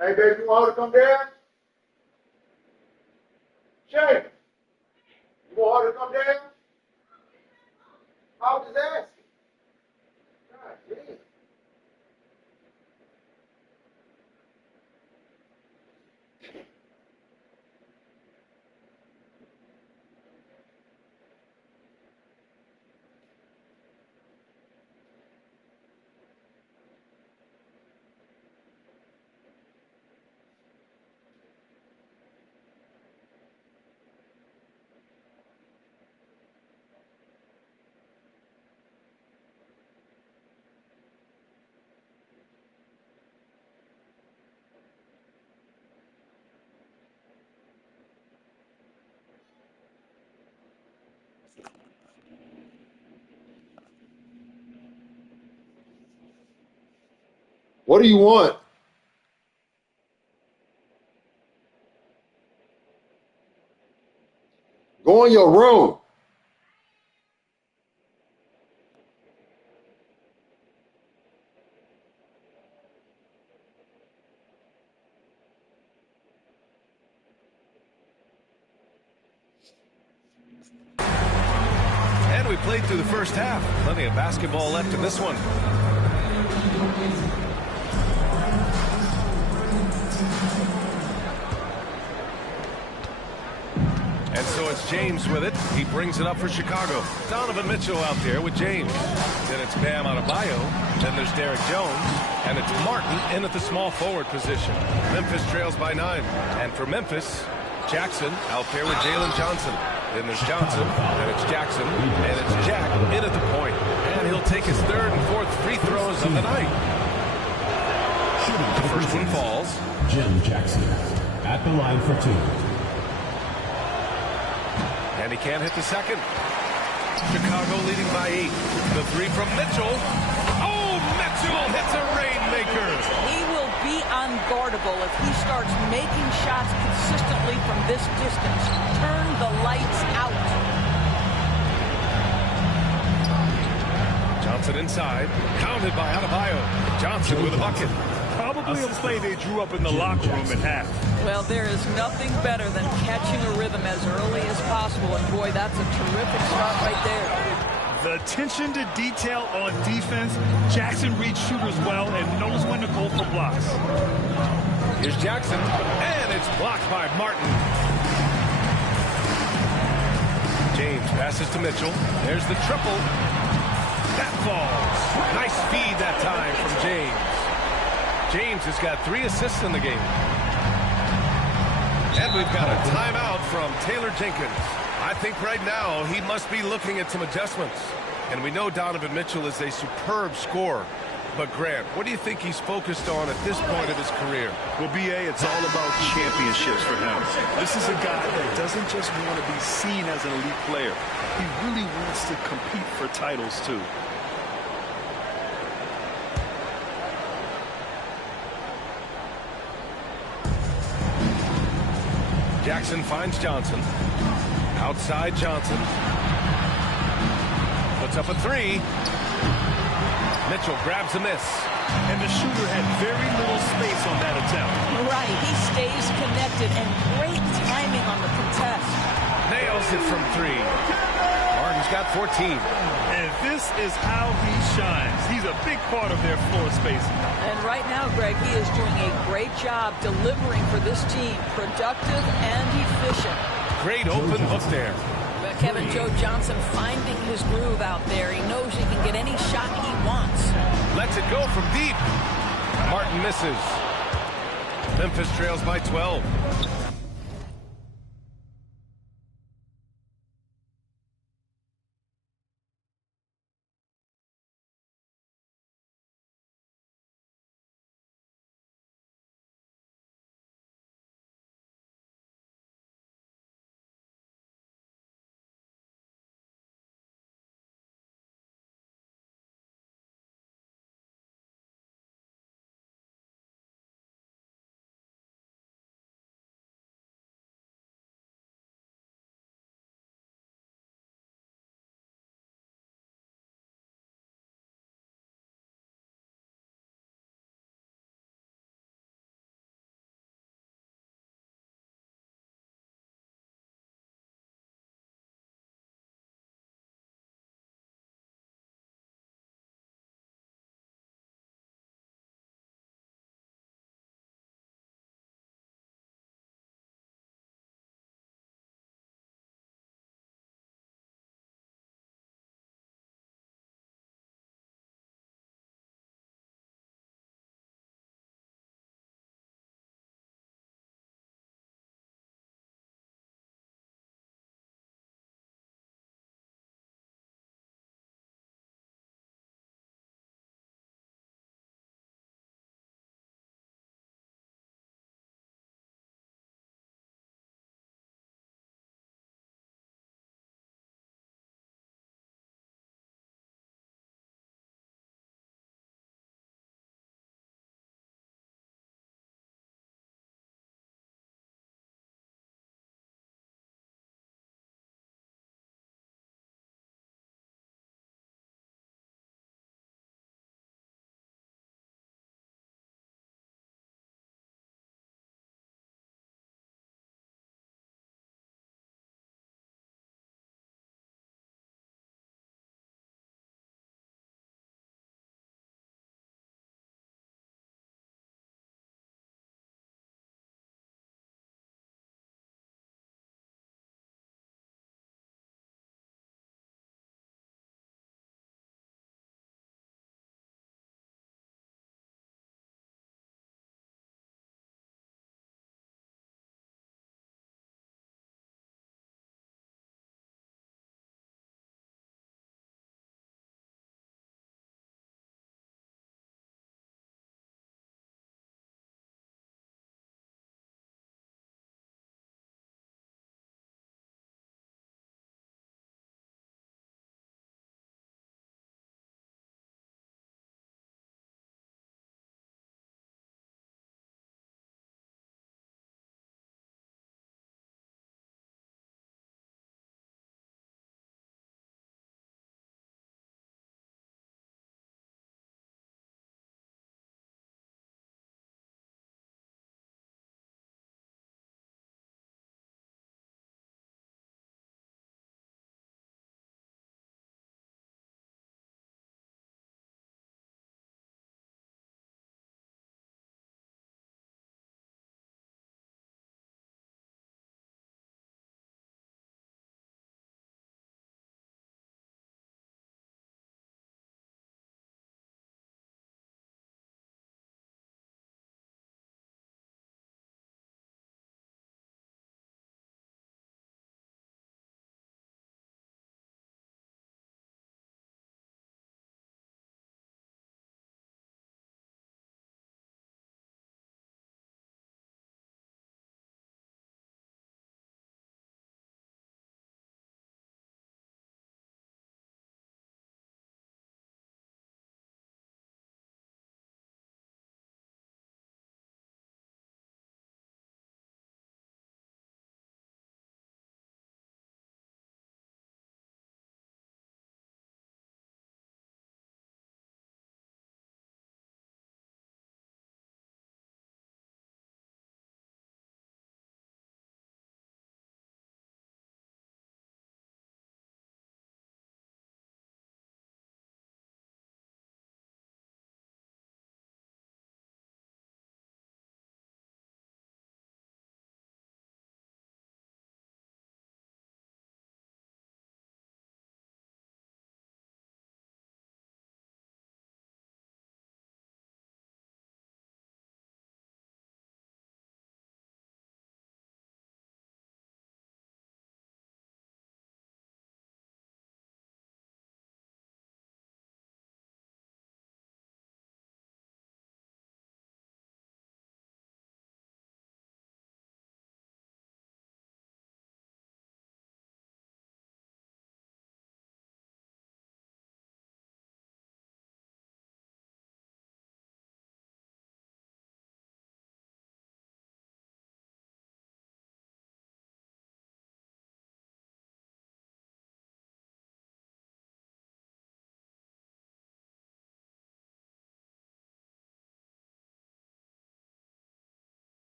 Hey, baby, you want her to come down? Shay, you want her to come down? I was just asking. God, damn. What do you want? Go in your room. And we played through the first half. Plenty of basketball left in this one. And so it's James with it. He brings it up for Chicago. Donovan Mitchell out there with James. Then it's Bam Adebayo. Then there's Derek Jones. And it's Martin in at the small forward position. Memphis trails by 9. And for Memphis, Jackson out there with Jalen Johnson. Then there's Johnson, and it's Jackson, and it's Jack in at the point. And he'll take his third and fourth free throws of the night. The first one falls. Jim Jackson at the line for 2. And he can't hit the second. Chicago leading by 8. The three from Mitchell. Oh, Mitchell hits a rainmaker. He will be unguardable if he starts making shots consistently from this distance. Turn the lights out. Johnson inside. Counted by Adebayo. Johnson with a bucket. Probably a play they drew up in the locker room at half. Well, there is nothing better than catching a rhythm as early as possible. And boy, that's a terrific start right there. The attention to detail on defense. Jackson reads shooters well and knows when to go for blocks. Here's Jackson, and it's blocked by Martin. James passes to Mitchell. There's the triple. That falls. Nice feed that time from James. James has got 3 assists in the game. And we've got a timeout from Taylor Jenkins. I think right now he must be looking at some adjustments. And we know Donovan Mitchell is a superb scorer. But Grant, what do you think he's focused on at this point of his career? Well, B.A., it's all about championships for him. This is a guy that doesn't just want to be seen as an elite player. He really wants to compete for titles, too. Jackson finds Johnson. Outside Johnson. Puts up a 3. Mitchell grabs a miss. And the shooter had very little space on that attempt. Right, he stays connected and great timing on the contest. Nails it from 3. Martin's got 14. And this is how he shines. He's a big part of their floor spacing. And right now, Greg, he is doing a great job delivering for this team. Productive and efficient. Great open look there. But Kevin Joe Johnson finding his groove out there. He knows he can get any shot he wants. Lets it go from deep. Martin misses. Memphis trails by 12.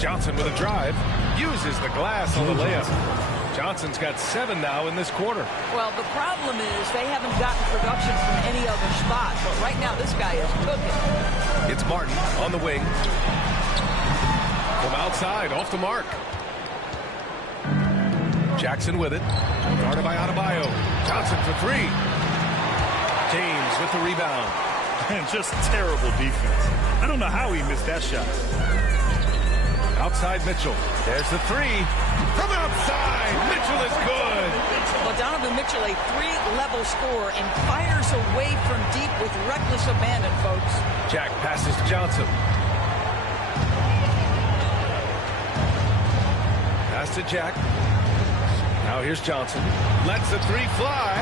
Johnson with a drive. Uses the glass on the layup. Johnson's got 7 now in this quarter. Well, the problem is they haven't gotten production from any other spot. But right now, this guy is cooking. It's Martin on the wing. From outside, off the mark. Jackson with it. Guarded by Adebayo. Johnson for 3. James with the rebound. And just terrible defense. I don't know how he missed that shot. Outside Mitchell. There's the 3. From outside, Mitchell is good. Well, Donovan Mitchell, a 3-level scorer, and fires away from deep with reckless abandon, folks. Jack passes to Johnson. Pass to Jack. Now here's Johnson. Lets the 3 fly.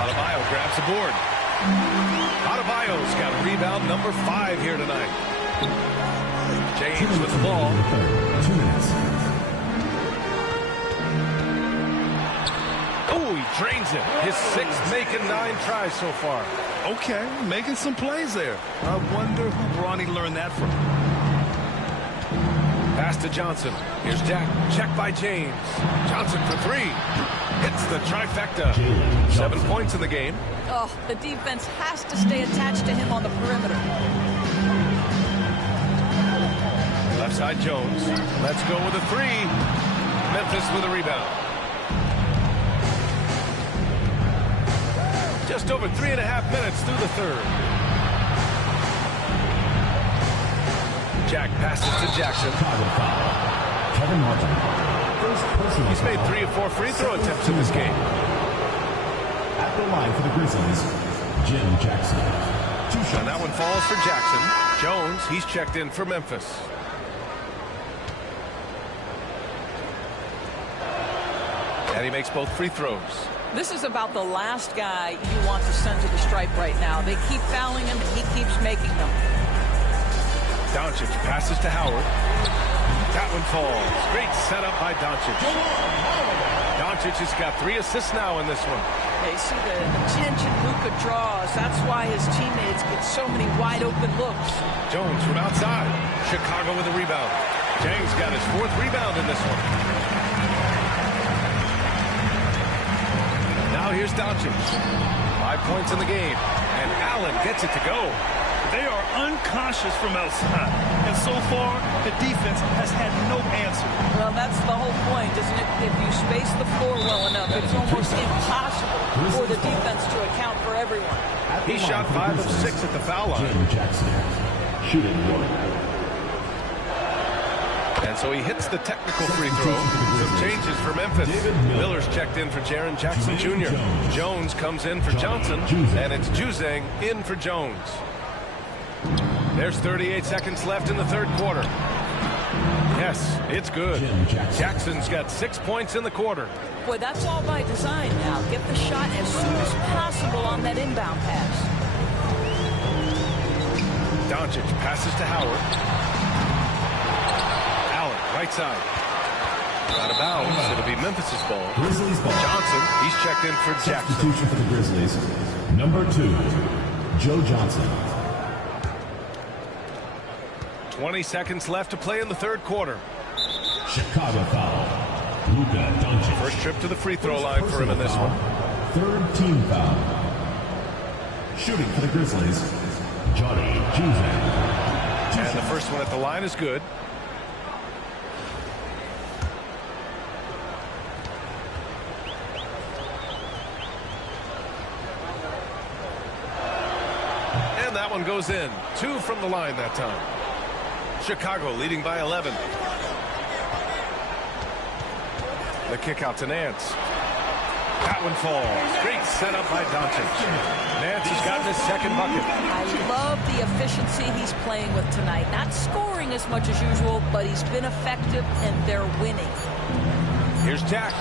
Adebayo grabs the board. Adebayo's got rebound number 5 here tonight. James with the ball. 2 minutes. Oh, he drains it. His 6th making 9 tries so far. Okay, making some plays there. I wonder who Bronny learned that from. Pass to Johnson. Here's Jack. Check by James. Johnson for 3. Hits the trifecta. 7 points in the game. Oh, the defense has to stay attached to him on the perimeter. Left side Jones. Let's go with a 3. Memphis with a rebound. Just over 3.5 minutes through the third. Jack passes to Jackson. Kevin Martin. He's made 3 of 4 free throw attempts in this game. At the line for the Grizzlies, Jim Jackson. 2 shots. And that one falls for Jackson. Jones, he's checked in for Memphis. And he makes both free throws. This is about the last guy you want to send to the stripe right now. They keep fouling him, and he keeps making them. Doncic passes to Howard. That one falls. Great setup by Doncic. Doncic has got 3 assists now in this one. They see the attention Luka draws. That's why his teammates get so many wide open looks. Jones from outside. Chicago with a rebound. Jang's got his 4th rebound in this one. Now here's Doncic. 5 points in the game. And Allen gets it to go. They are unconscious from outside. And so far, the defense has had no answer. Well, that's the whole point, isn't it? If you space the floor well enough, it's almost impossible for the defense to account for everyone. He shot 5 of 6 at the foul line. Jim Jackson. Shooting 1. And so he hits the technical free throw. Some changes for Memphis. Miller's checked in for Jaren Jackson Jr. Jones comes in for Johnson. And it's Juzang in for Jones. There's 38 seconds left in the third quarter. Yes, it's good. Jackson's got 6 points in the quarter. Boy, that's all by design now. Get the shot as soon as possible on that inbound pass. Doncic passes to Howard. Allen, right side. Out of bounds. It'll be Memphis' ball. Grizzlies ball. Johnson, he's checked in for Jackson. Substitution for the Grizzlies. Number 2, Joe Johnson. 20 seconds left to play in the third quarter. Chicago foul. Luka Doncic. First trip to the free throw line for him in this one. 3rd team foul. Shooting for the Grizzlies, Johnny Juzang. And the first one at the line is good. And that one goes in. 2 from the line that time. Chicago leading by 11. The kick out to Nance. That one falls. Great setup by Doncic. Nance has gotten his 2nd bucket. I love the efficiency he's playing with tonight. Not scoring as much as usual, but he's been effective, and they're winning. Here's Jack.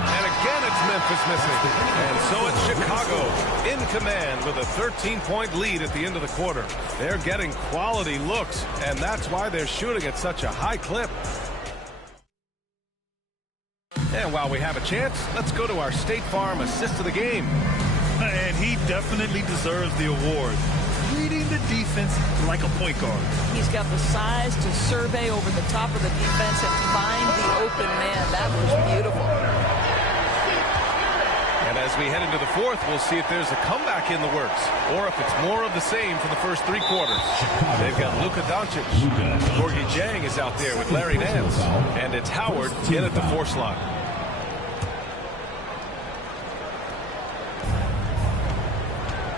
And again, it's Memphis missing. And so it's Chicago in command with a 13-point lead at the end of the quarter. They're getting quality looks, and that's why they're shooting at such a high clip. And while we have a chance, let's go to our State Farm assist of the game. And he definitely deserves the award. reading the defense like a point guard. He's got the size to survey over the top of the defense and find the open man. That was beautiful. And as we head into the fourth, we'll see if there's a comeback in the works or if it's more of the same for the first three quarters. They've got Luka Doncic. Gorgie Jang is out there with Larry Nance. And it's Howard in at the 4 slot.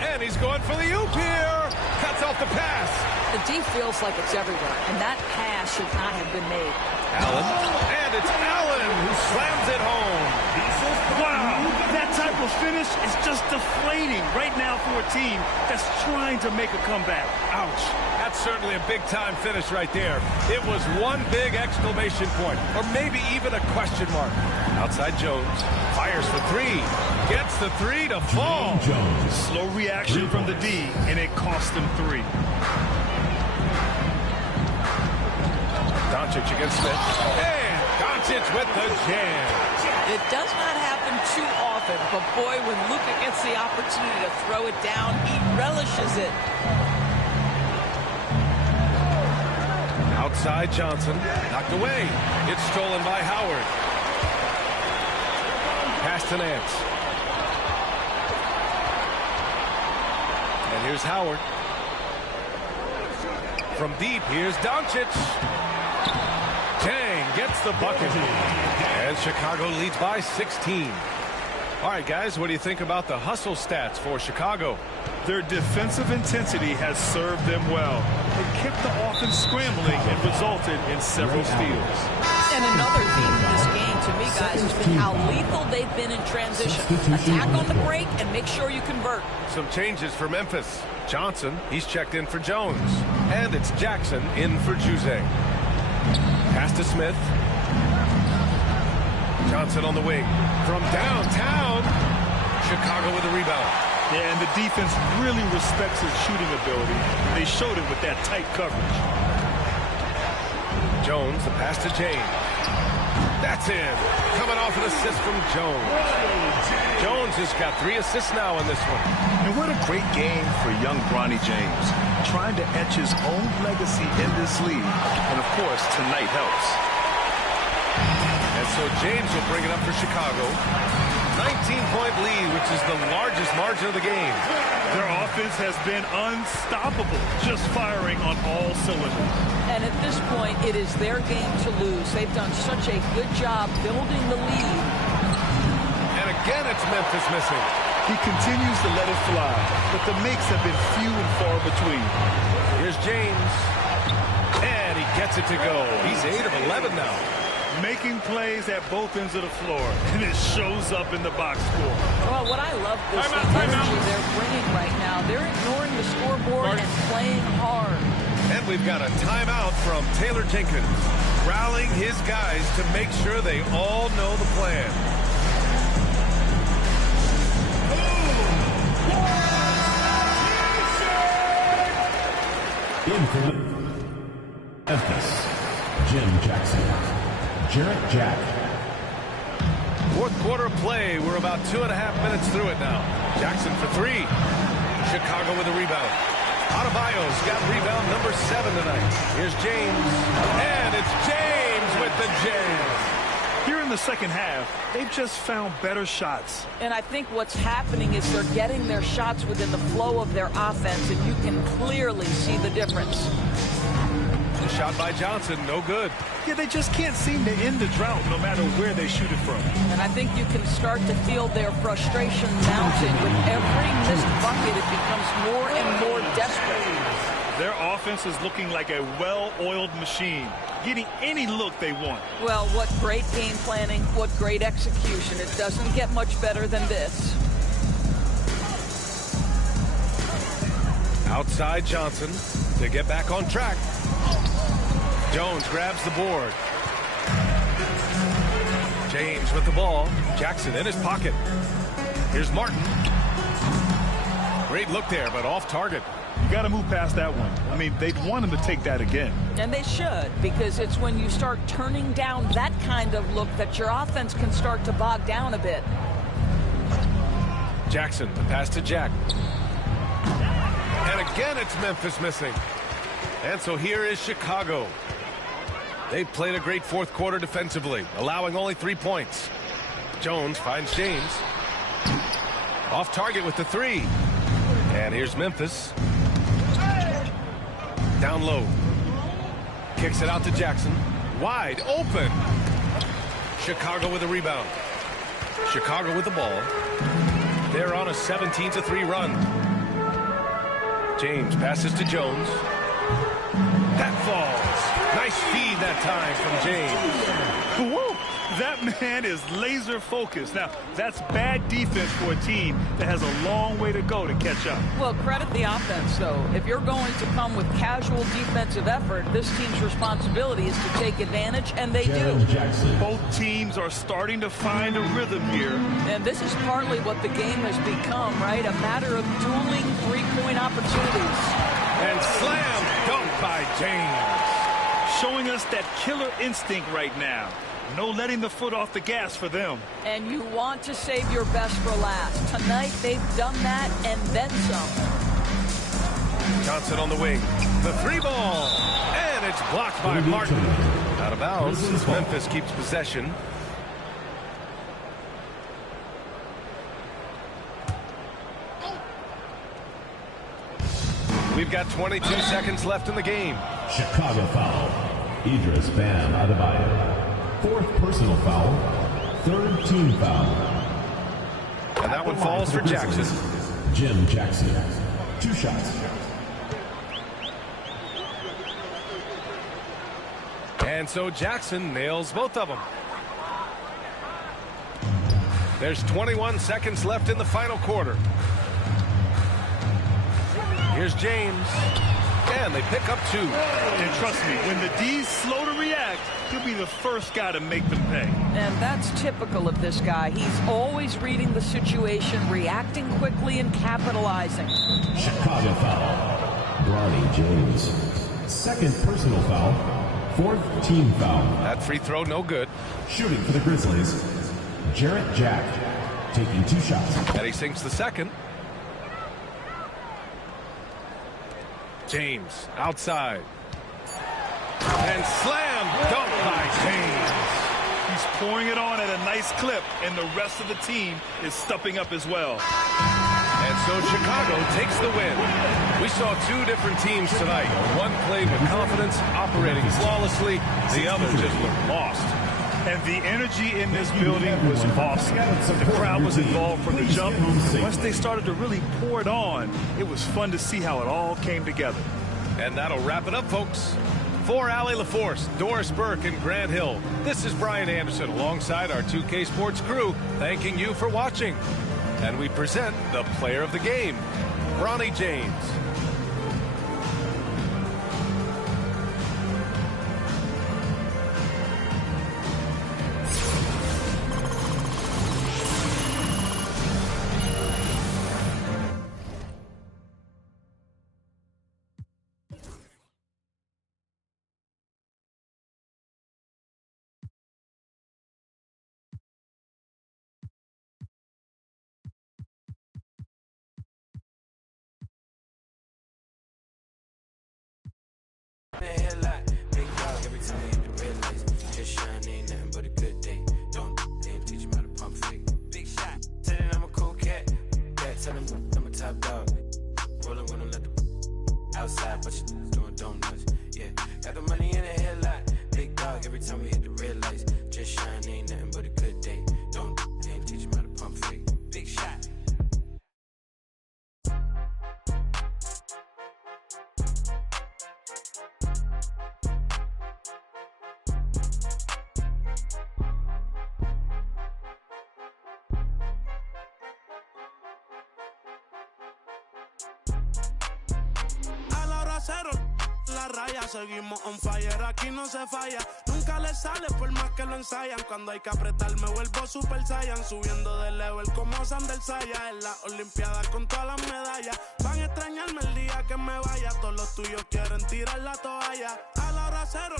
And he's going for the oop here. Cuts off the pass. The D feels like it's everywhere, and that pass should not have been made. Allen. And it's Allen who slams it home. Wow, that type of finish is just deflating right now for a team that's trying to make a comeback. Ouch. That's certainly a big-time finish right there. It was one big exclamation point, or maybe even a question mark. Outside Jones, fires for 3, gets the 3 to fall. Jones. Slow reaction from the D, and it cost him 3. Doncic against Smith. And Doncic with the jam. It does not happen too often, but boy, when Luka gets the opportunity to throw it down, he relishes it. Outside Johnson, knocked away. It's stolen by Howard. Pass to Nance. And here's Howard. From deep, here's Doncic. Jang gets the bucket. And Chicago leads by 16. All right, guys, what do you think about the hustle stats for Chicago? Their defensive intensity has served them well. It kept the offense scrambling and resulted in several steals. And another theme in this game, to me, guys, has been how lethal they've been in transition. Attack on the break and make sure you convert. Some changes for Memphis. Johnson, he's checked in for Jones. And it's Jackson in for Juzang. Pass to Smith. Johnson on the wing. From downtown, Chicago with a rebound. Yeah, and the defense really respects his shooting ability. They showed it with that tight coverage. Jones, the pass to James. That's in. Coming off an assist from Jones. Jones has got 3 assists now in this one. And what a great game for young Bronny James. Trying to etch his own legacy in this league. And of course, tonight helps. And so James will bring it up for Chicago. 19-point lead, which is the largest margin of the game. Their offense has been unstoppable, just firing on all cylinders. And at this point, it is their game to lose. They've done such a good job building the lead. And again, it's Memphis missing. He continues to let it fly, but the makes have been few and far between. Here's James. And he gets it to go. He's 8 of 11 now. Making plays at both ends of the floor, and it shows up in the box score. Well, what I love is the energy they're bringing right now. They're ignoring the scoreboard and playing hard. And we've got a timeout from Taylor Jenkins, rallying his guys to make sure they all know the plan. In for Memphis, Jim Jackson. Jarrett Jack. Fourth quarter play. We're about 2.5 minutes through it now. Jackson for 3. Chicago with a rebound. Adebayo's got rebound number 7 tonight. Here's James. And it's James with the jam. Here in the second half, they've just found better shots. And I think what's happening is they're getting their shots within the flow of their offense, and you can clearly see the difference. The shot by Johnson, no good. Yeah, they just can't seem to end the drought no matter where they shoot it from. And I think you can start to feel their frustration mounting. With every missed bucket, it becomes more and more desperate. Their offense is looking like a well-oiled machine, getting any look they want. Well, what great game planning, what great execution. It doesn't get much better than this. Outside Johnson to get back on track. Jones grabs the board. James with the ball. Jackson in his pocket. Here's Martin. Great look there, but off target. You got to move past that one. I mean, they'd want him to take that again. And they should, because it's when you start turning down that kind of look that your offense can start to bog down a bit. Jackson, the pass to Jack. And Again, it's Memphis missing. And so here is Chicago. They played a great fourth quarter defensively, allowing only 3 points. Jones finds James. Off target with the three. And here's Memphis. Down low. Kicks it out to Jackson. Wide open. Chicago with a rebound. Chicago with the ball. They're on a 17-3 run. James passes to Jones. That falls. Nice feed that time from James. Woo! That man is laser focused. Now, that's bad defense for a team that has a long way to go to catch up. Well, credit the offense, though. If you're going to come with casual defensive effort, this team's responsibility is to take advantage, and they do. Both teams are starting to find a rhythm here. And this is partly what the game has become, right? A matter of dueling three-point opportunities. And slam dunk by James. Showing us that killer instinct right now. No letting the foot off the gas for them. And you want to save your best for last. Tonight, they've done that and then some. Johnson on the wing. The three ball. And it's blocked by Martin. Out of bounds. Memphis keeps possession. We've got 22 seconds left in the game. Chicago foul. Idris Bam Adebayo. Fourth personal foul. Third team foul. And that one falls for Jackson. Jim Jackson. 2 shots. And so Jackson nails both of them. There's 21 seconds left in the final quarter. Here's James. And they pick up 2. And trust me, when the D's slow to react, he'll be the first guy to make them pay. And that's typical of this guy. He's always reading the situation, reacting quickly, and capitalizing. Chicago foul. Bronny James. Second personal foul. Fourth team foul. That free throw no good. Shooting for the Grizzlies. Jarrett Jack taking 2 shots. And he sinks the second. James outside. And slam dunk by James. He's pouring it on at a nice clip, and the rest of the team is stepping up as well. And so Chicago takes the win. We saw 2 different teams tonight. One played with confidence, operating flawlessly. The other just looked lost. And the energy in this building was awesome. The crowd was involved from the jump. Once they started to really pour it on, it was fun to see how it all came together. And that'll wrap it up, folks. For Allie LaForce, Doris Burke, and Grant Hill, this is Brian Anderson alongside our 2K Sports crew, thanking you for watching. And we present the player of the game, Bronny James. Big dog every time we hit the red lights. Just shine, ain't nothing but a good day. Don't teach him how to pump fake. Big shot, tell him I'm a cool cat. Dad, tell him I'm a top dog. Rolling with him, let the outside, but you doing donuts. Yeah, got the money in the headlight. Big dog every time we hit the red lights. Just shine, ain't nothing but a good day. Don't teach him how to pump fake. Big shot. La raya, seguimos on fire, aquí no se falla. Nunca le sale por más que lo ensayan. Cuando hay que apretar me vuelvo super saiyan. Subiendo de level como Sander Saya. En las olimpiadas con todas las medallas. Van a extrañarme el día que me vaya. Todos los tuyos quieren tirar la toalla. A la hora cero,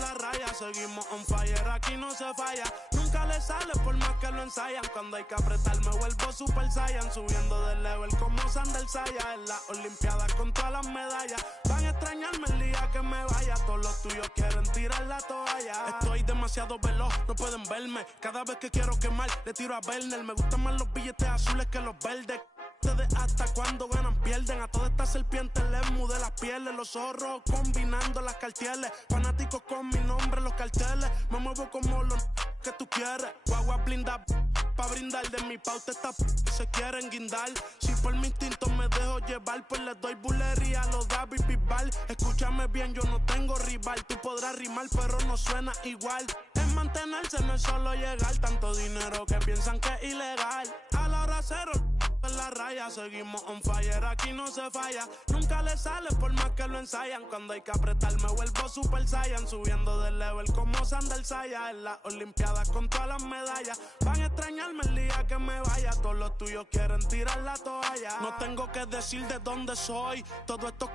la raya, seguimos on fire, aquí no se falla. Nunca Nunca le sale por más que lo ensayan. Cuando hay que apretar me vuelvo Super Saiyan. Subiendo de level como Sandel Saya. En las Olimpiadas con todas las medallas. Van a extrañarme el día que me vaya. Todos los tuyos quieren tirar la toalla. Estoy demasiado veloz, no pueden verme. Cada vez que quiero quemar, le tiro a Werner. Me gustan más los billetes azules que los verdes. Ustedes hasta cuando ganan pierden. A todas estas serpientes les mudé las pieles. Los zorros combinando las cartieles. Fanáticos con mi nombre en los carteles. Me muevo como los que tú quieres. Guagua blinda pa' brindar. De mi pauta esta se quieren guindar. Si por mi instinto me dejo llevar, pues les doy bulería a los David Bisbal. Escúchame bien, yo no tengo rival. Tú podrás rimar, pero no suena igual. Es mantenerse, no es solo llegar. Tanto dinero que piensan que es ilegal. A la hora cero en la raya, seguimos on fire, aquí no se falla. Nunca le sale por más que lo ensayan. Cuando hay que apretar me vuelvo Super Saiyan. Subiendo de level como Sandel Saya. En las Olimpiadas con todas las medallas. Van a extrañarme el día que me vaya. Todos los tuyos quieren tirar la toalla. No tengo que decir de dónde soy. Todo esto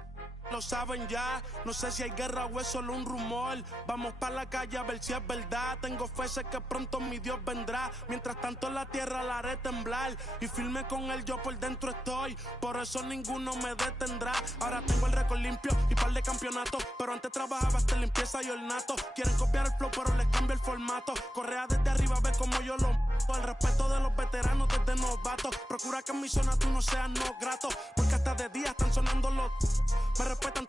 lo saben ya. No sé si hay guerra o es solo un rumor. Vamos pa' la calle a ver si es verdad. Tengo fe, sé que pronto mi Dios vendrá. Mientras tanto la tierra la haré temblar. Y firme con él yo por dentro estoy. Por eso ninguno me detendrá. Ahora tengo el récord limpio y par de campeonatos. Pero antes trabajaba hasta limpieza y ornato. Quieren copiar el flow pero les cambio el formato. Correa desde arriba, ve como yo lo el respeto de los veteranos desde novatos. Procura que en mi zona tú no seas no grato. Porque hasta de día están sonando los... Me respetan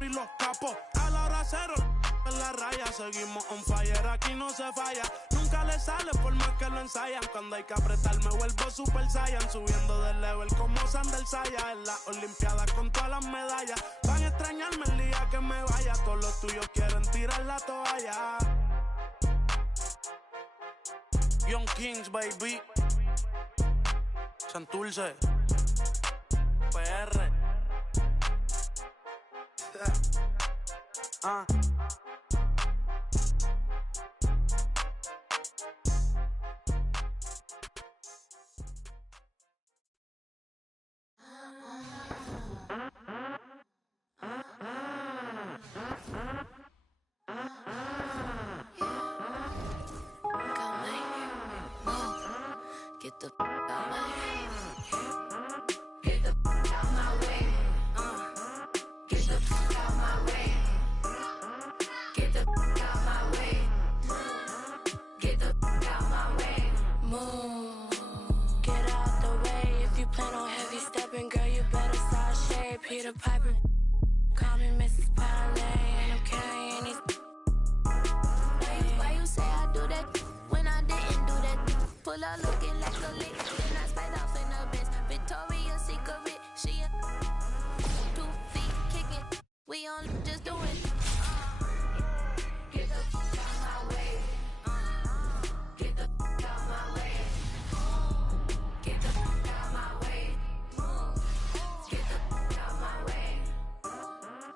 y los capos. A la hora cero en la raya. Seguimos on fire, aquí no se falla. Nunca le sale por más que lo ensayan. Cuando hay que apretar me vuelvo Super Saiyan. Subiendo de level como Sandel Saya. En las Olimpiadas con todas las medallas. Van a extrañarme el día que me vaya. Todos los tuyos quieren tirar la toalla. Young Kings, baby. Santurce. PR. Get the out my way. Get the out my way. Get the out my way. Get the out my way. Get the out my way. Move. Get out the way. If you plan on heavy stepping, girl, you better start shape. Peter Piper. Call me Mrs. Parlay. And I'm carrying these. Why you say I do that when I didn't do that? Pull out looking like a lick. Then I sped off in a Benz. Victoria's Secret. She a 2 feet kicking. We on just do it. Get the out my way. Get the out my way. Get the out my way. Get the out my way.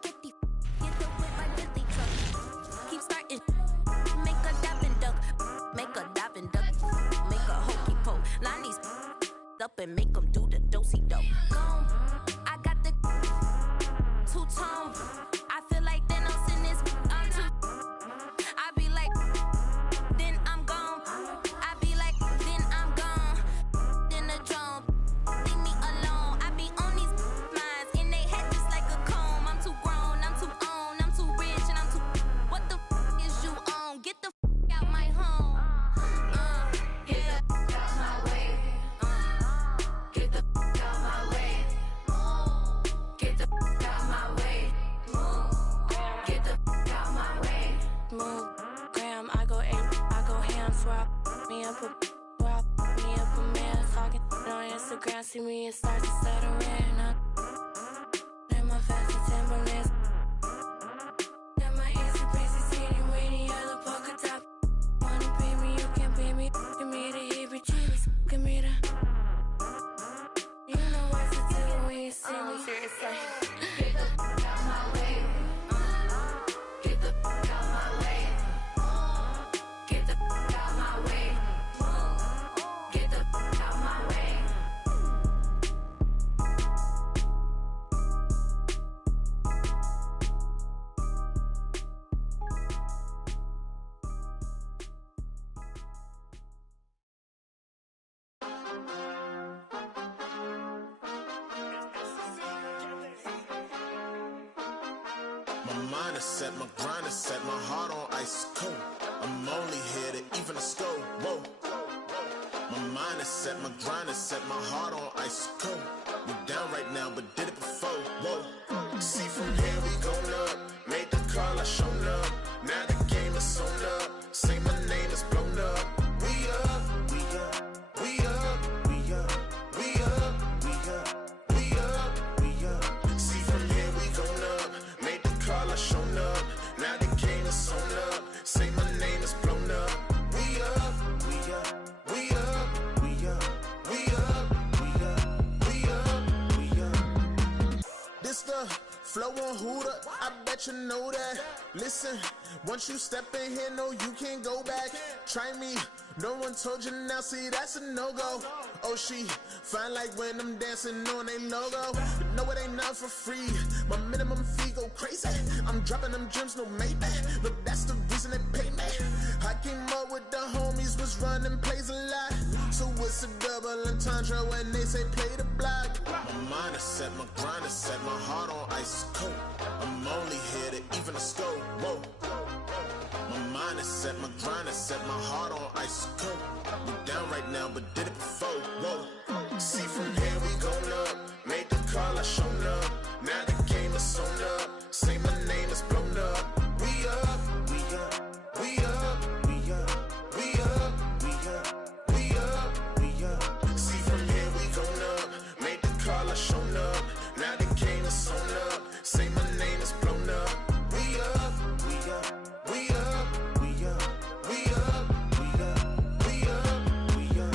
Get the whip my Bentley truck. Keep starting. Make a diving duck. Make a diving duck. Make a hokey pole. Line these up and make them do the dosey-do. Gone. I got the two-tone. I feel like Thanos in this. I'm too. I be like, then I'm gone. I be like, then I'm gone. Then the drone. Leave me alone. I be on these minds in they head just like a comb. I'm too grown. I'm too on. I'm too rich and I'm too. What the is you on? Get the out my home. Get the out my way. Get the out my way. Get the out my way. Get the out my way. Move, Graham, I go ham, swap me up a man talking on Instagram. See me and start to settle in. In my fashion Timberlands. Got my easy braces hitting waiting yellow polka top. Wanna pay me, you can pay me. Give me the heebie-jeebies. Give me the. You know what to do when you see me. Seriously. Get the out my way. Get the out my way. Get the out my way. Get the out my way. My mind is set, my grind is set, my heart on ice cold. I'm only here to even a score. Whoa. My mind is set, my grind is set, my heart on ice cold. We down right now, but did it before. Whoa. See from here we gon' up. Made the call, I shown up. Now the game is sewn up. Say my name is blown up. We up, we up, we up, we up, we up, we up, we up, we up. See from here we gon' up. Made the call, I shown up. Now the game is sewn up. Say my name is blown up. We up, we up, we up, we up, we up, we up, we up, we up. This the flow on Hooter, I bet you know that. Listen, once you step in here, no, you can't go back. Try me, no one told you now, see, that's a no-go. Oh, she fine like when I'm dancing on a logo. But no, it ain't not for free. My minimum fee go crazy. I'm dropping them gems, no Maybach. Look, that's the reason they pay me. I came up with the homies, was running plays a lot. So it's a double entendre when they say play the block. My mind is set, my grind is set, my heart on ice cold. I'm only here to even a score. Whoa. My mind is set, my grind is set, my heart on ice cold. We down right now, but did it before. Whoa. See from here we gon' up. Made the call, I shown up. Now the game is sewn up. Say my name is blown up. We up, we up, we up, we up, we up, we up, we up, we up. See from here we gon' up. Made the call, I shown up. Now the game is sewn up. Say my name is blown up. We up, we up, we up, we up, we up, we up, we up, we up.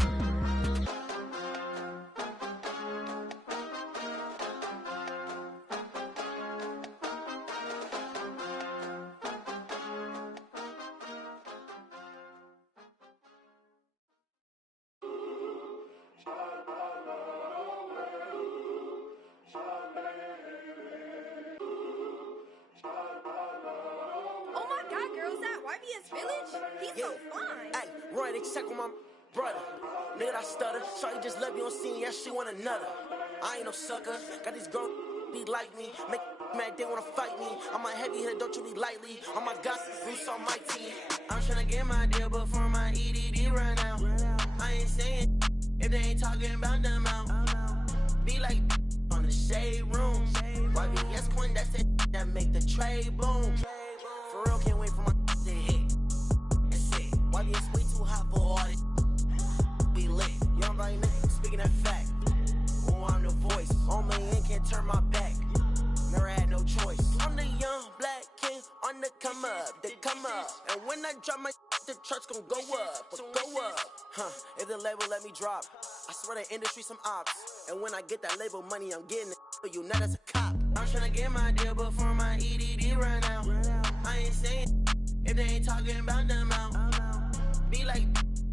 Oh my God, girl, is that YBS Village? He's so fine. Hey, run, they check on my brother. Nigga, I stutter. Shawty just left me on scene, yeah, she want another. I ain't no sucker. Got these girls be like me. Make mad, they wanna fight me. I'm a heavy hitter, don't you be lightly. On my gossip, Bruce on my team. I'm tryna get my deal before my EDD run out. I ain't saying if they ain't talking about them out. Be like on the shade room. YBS Quinn, that's it that make the trade boom. For real, can't wait for my to hit. That's it. YBS way too hot for all this. Be lit. Young right nigga, speaking that fact. Oh, I'm the voice. On my end, can't turn my back. Never had no choice. I'm the young black king on the come up. They come up. And when I drop my the church gon' go up. Go up. If the label let me drop, I swear the industry some ops. And when I get that label money, I'm getting it for you, not as a cop. I'm tryna get my deal before my EDD run out. I ain't saying if they ain't talking about them out. Be like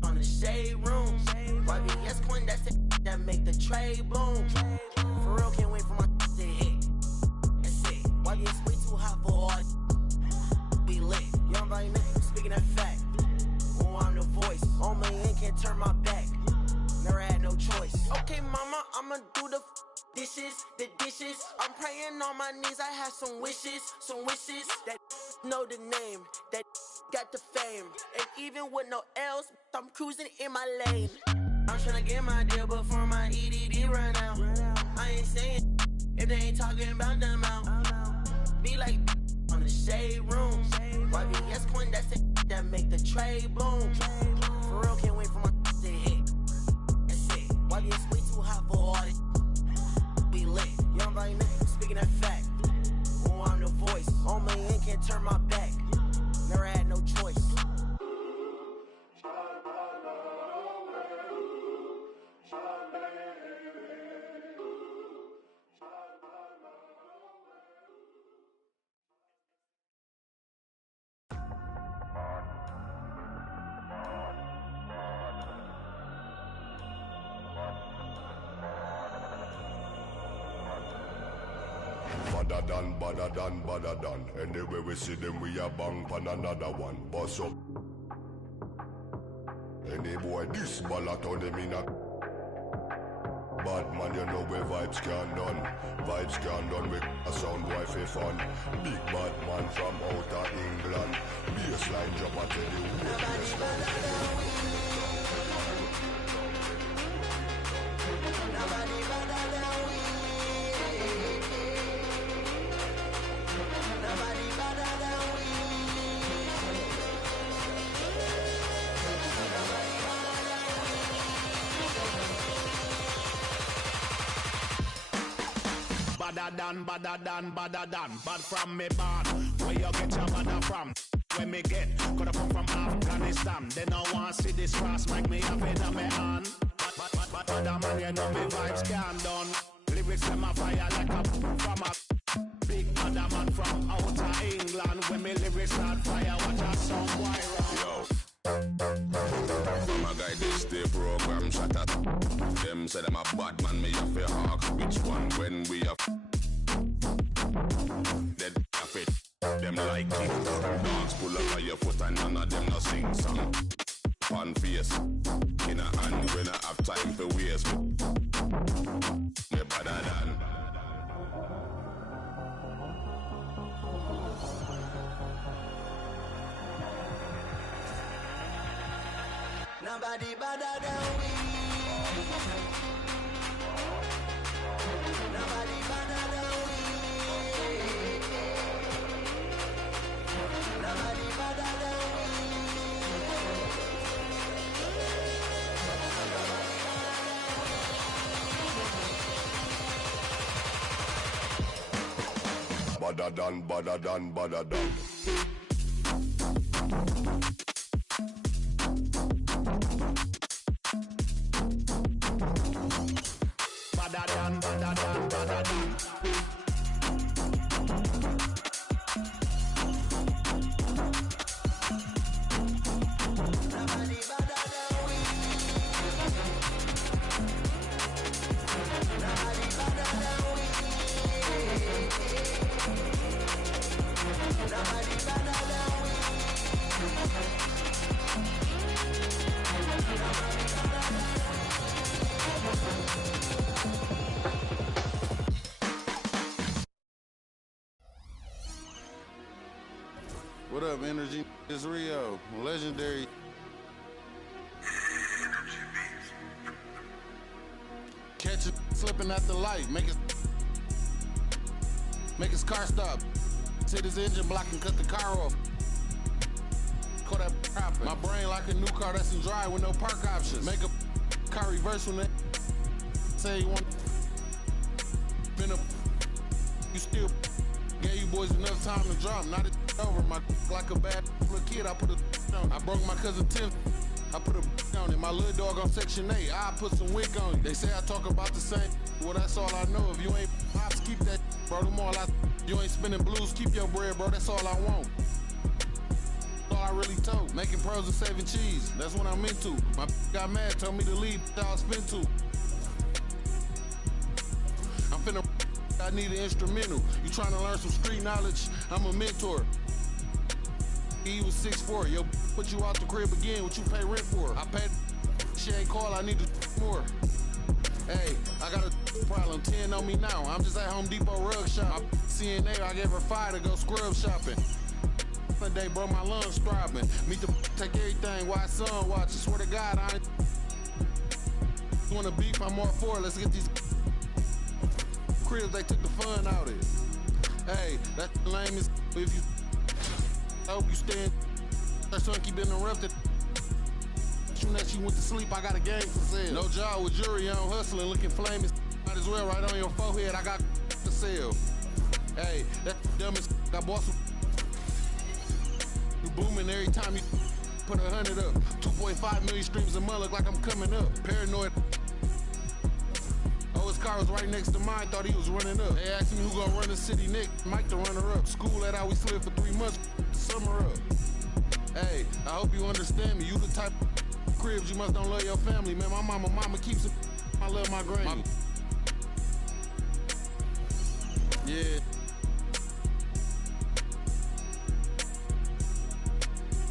on the shade room. YBS Quinn, that's it that make the trade boom. For real, can't wait for my to hit. That's it. YBS way too hot for all this. Be lit. Young right nigga, speaking that fact. Oh, I'm the voice. On my end, can't turn my back. Never had no choice. Okay, mama, I'ma do the dishes. I'm praying on my knees. I have some wishes. That know the name, that got the fame. And even with no else, I'm cruising in my lane. I'm tryna get my deal before my EDD run out. I ain't saying if they ain't talking about them out. Be like on the shade room. YBS Quinn, that's it that make the trade boom. For real, can't wait for my to hit. That's it. YBS way too hot for all this. Be lit. Young right nigga, speaking that fact. Oh, I'm the voice. On my end, can't turn my back. Never had no choice. Badder done. Anyway we see them, we a bang pan another one. Boss up. Any boy this ball out on them in a bad man, you know where vibes can done. Vibes can done with a sound boy for fun. Big bad man from outer England. Bassline drop, I tell you. Nobody better than we. Nobody better than we. Nobody better than we. Badder than, bad from me bad. Where you get your badder from? Where me get? Coulda come from Afghanistan. They don't want see this cross, make me have it on me hand. Badder man, you know me vibes can done. Lyrics them a fire like a from a big badder man from outer England. When me lyrics start fire, watch a song boy run. Yo. My guy, this the program shut up. Them say them a bad man, me have to hawk. Which one when we have dead have it? Them like it. Dogs pull up on your foot and none of them no sing song. Fun face in a hand when I have time for waste. Me better than. Nobody better than we. Nobody better than we. Nobody better than we. Badder done. What up, Energy? It's Rio, legendary. Catch it slipping at the light, make his car stop. Hit his engine block and cut the car off. Call that proper. My brain like a new car that's in drive with no park options. Make a car reverse when they say you want. Been up, you still gave you boys enough time to drop. Not it over my like a bad little kid. I put a on. I broke my cousin Tim. I put a on it. My little dog on Section 8. I put some wick on it. They say I talk about the same. Well, that's all I know. If you ain't pops, keep that, bro. The more you ain't spinning blues, keep your bread, bro. That's all I want. That's all I really told. Making pros and saving cheese. That's what I'm into. My got mad, told me to leave. I was spin to. I'm finna. I need an instrumental. You trying to learn some street knowledge? I'm a mentor. He was 6'4". Yo, put you out the crib again. What you pay rent for? I paid. She ain't call. I need more. Hey, I got a problem. 10 on me now. I'm just at Home Depot rug shop. CNA, I gave her 5 to go scrub shopping. One day, bro, my lungs throbbing. Meet the take everything. Why son watch? I swear to God, I ain't. You wanna beef? I'm all for it. Let's get these cribs. They took the fun out of it. Hey, that's lame as if you. I hope you stand. Her son keep interrupted. Soon as she went to sleep, I got a game for sale. No job with jury on hustling, looking flaming. Might as well right on your forehead. I got for sale. Hey, that dumbest. I bought some. You booming every time you put 100 up. 2.5 million streams a month. Look like I'm coming up. Paranoid. Oh, his car was right next to mine. Thought he was running up. They asked me who gonna run the city next. Mike the runner up. School that how we slid for 3 months. Summer up. Hey, I hope you understand me. You the type of cribs you must don't love your family, man. My mama keeps it. I love my granny. Yeah.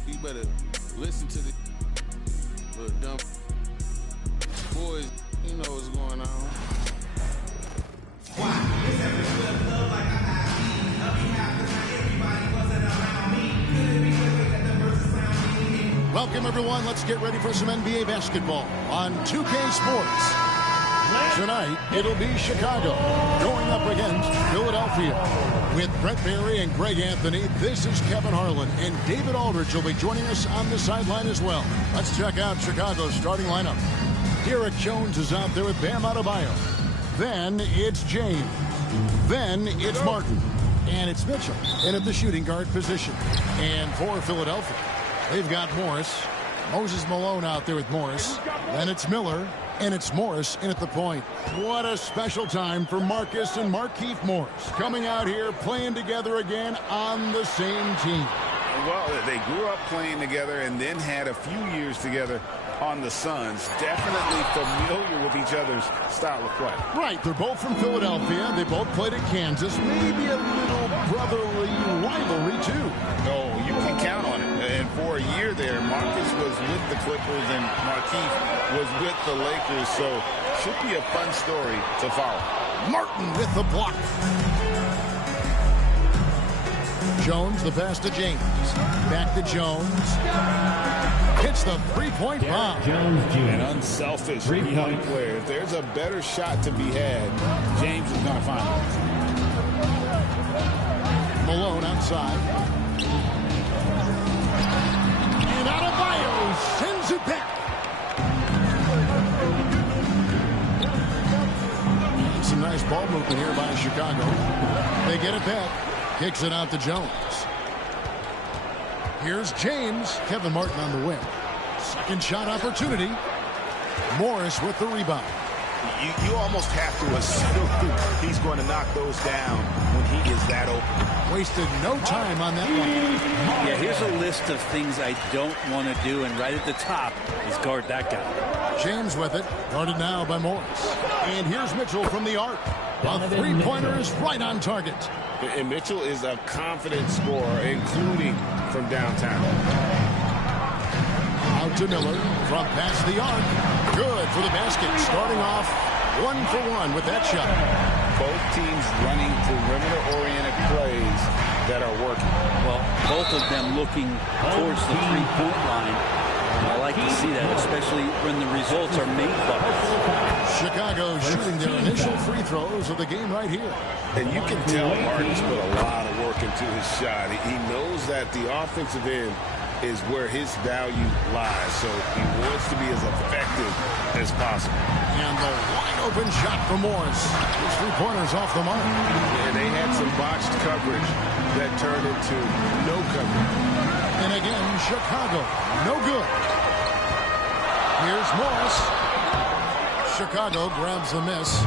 You better listen to the little dumb boys. You know what's going on. Welcome, everyone. Let's get ready for some NBA basketball on 2K Sports. Tonight, it'll be Chicago going up against Philadelphia. With Brett Berry and Greg Anthony, this is Kevin Harlan, and David Aldridge will be joining us on the sideline as well. Let's check out Chicago's starting lineup. Derek Jones is out there with Bam Adebayo. Then it's James. Then it's Martin. And it's Mitchell in at the shooting guard position. And for Philadelphia, they've got Morris. Moses Malone out there with Morris. Then it's Miller. And it's Morris in at the point. What a special time for Marcus and Markieff Morris. Coming out here, playing together again on the same team. Well, they grew up playing together and then had a few years together on the Suns. Definitely familiar with each other's style of play. Right, they're both from Philadelphia. They both played at Kansas. Maybe a little brotherly rivalry, too. No, you can count on it. And for a year there, Marcus was with the Clippers and Markieff was with the Lakers. So should be a fun story to follow. Martin with the block. Jones, the pass to James. Back to Jones. Hits the three-point bomb. An unselfish young player. If there's a better shot to be had, James is going to find it. Malone outside. And Adebayo sends it back. Some nice ball movement here by Chicago. They get it back. Kicks it out to Jones. Here's James. Kevin Martin on the wing. Second shot opportunity. Morris with the rebound. You almost have to assume he's going to knock those down when he is that open. Wasted no time on that one. Yeah, here's a list of things I don't want to do, and right at the top is guard that guy. James with it. Guarded now by Morris. And here's Mitchell from the arc. A three-pointer is right on target. And Mitchell is a confident scorer, including from downtown. Out to Miller from past the arc. Good for the basket. Starting off 1-for-1 with that shot. Both teams running perimeter-oriented plays that are working. Well, both of them looking towards the three-point line. I like to see that, especially when the results are made buckets. Chicago shooting their initial free throws of the game right here. And you can tell Martin's put a lot of work into his shot. He knows that the offensive end is where his value lies, so he wants to be as effective as possible. And the wide open shot from Morris. His three-pointers off the mark. And they had some botched coverage that turned into no coverage. And again, Chicago, no good. Here's Morris. Chicago grabs the miss.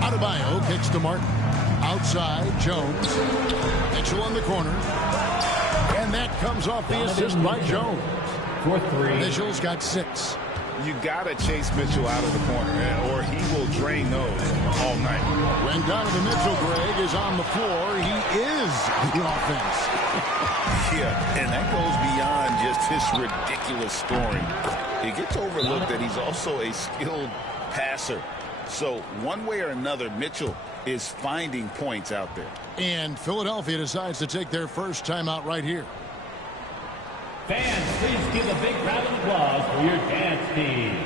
Adebayo kicks to Martin. Outside, Jones. Mitchell in the corner. And that comes off the assist by Jones. 4-3. Mitchell's got 6. You got to chase Mitchell out of the corner, or he will drain those all night. When Donovan Mitchell, Greg, is on the floor, he is the offense. Yeah, and that goes beyond just his ridiculous scoring. It gets overlooked that he's also a skilled passer. So one way or another, Mitchell is finding points out there. And Philadelphia decides to take their first timeout right here. Fans, please give a big round of applause for your dance team.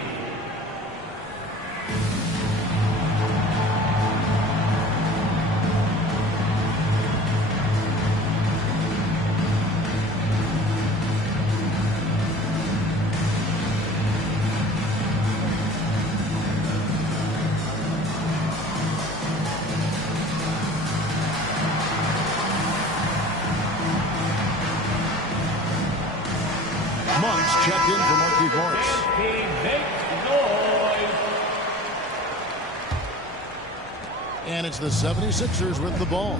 Checked in for Markieff Morris. And it's the 76ers with the ball.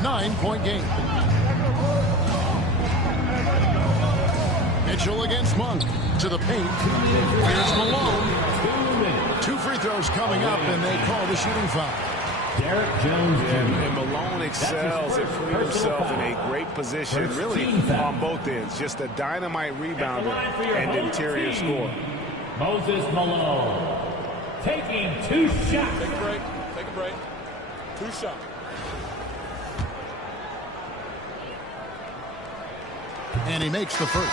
9-point game. Mitchell against Monk. To the paint. Here's Malone. 2 free throws coming up, and they call the shooting foul. Derek Jones. And Malone excels at putting himself in a great position, really on both ends. Just a dynamite rebounder and interior scorer. Moses Malone taking 2 shots. Take a break. Take a break. 2 shots. And he makes the first.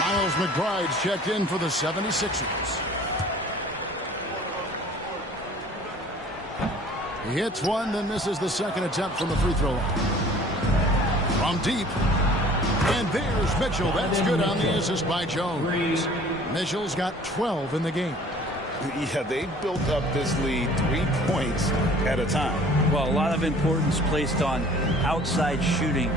Miles McBride's checked in for the 76ers. He hits one, then misses the second attempt from the free throw line. From deep. And there's Mitchell. That's good on the assist by Jones. Mitchell's got 12 in the game. Yeah, they built up this lead 3 points at a time. Well, a lot of importance placed on outside shooting,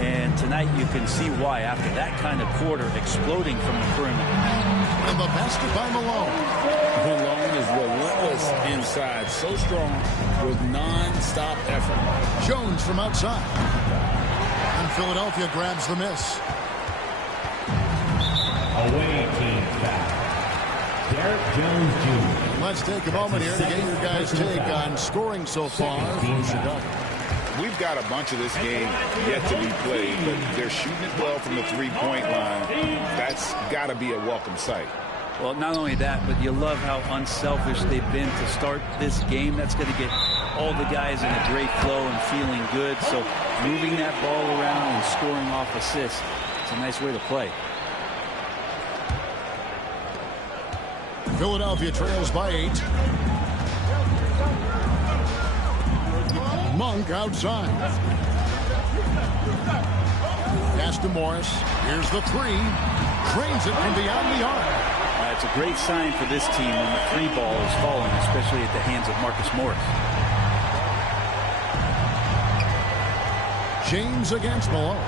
and tonight you can see why after that kind of quarter exploding from the perimeter. And the basket by Malone. Malone is relentless inside, so strong with non-stop effort. Jones from outside. And Philadelphia grabs the miss. Away team foul. Derek Jones Jr. Let's take a moment here to get your guys' take on scoring so far for Chicago. We've got a bunch of this game yet to be played, but they're shooting it well from the three-point line. That's got to be a welcome sight. Well, not only that, but you love how unselfish they've been to start this game. That's going to get all the guys in a great flow and feeling good. So moving that ball around and scoring off assists, it's a nice way to play. Philadelphia trails by 8. Monk outside. Pass to Morris. Here's the 3. Drains it from beyond the arc. It's a great sign for this team when the 3 ball is falling, especially at the hands of Marcus Morris. James against Malone.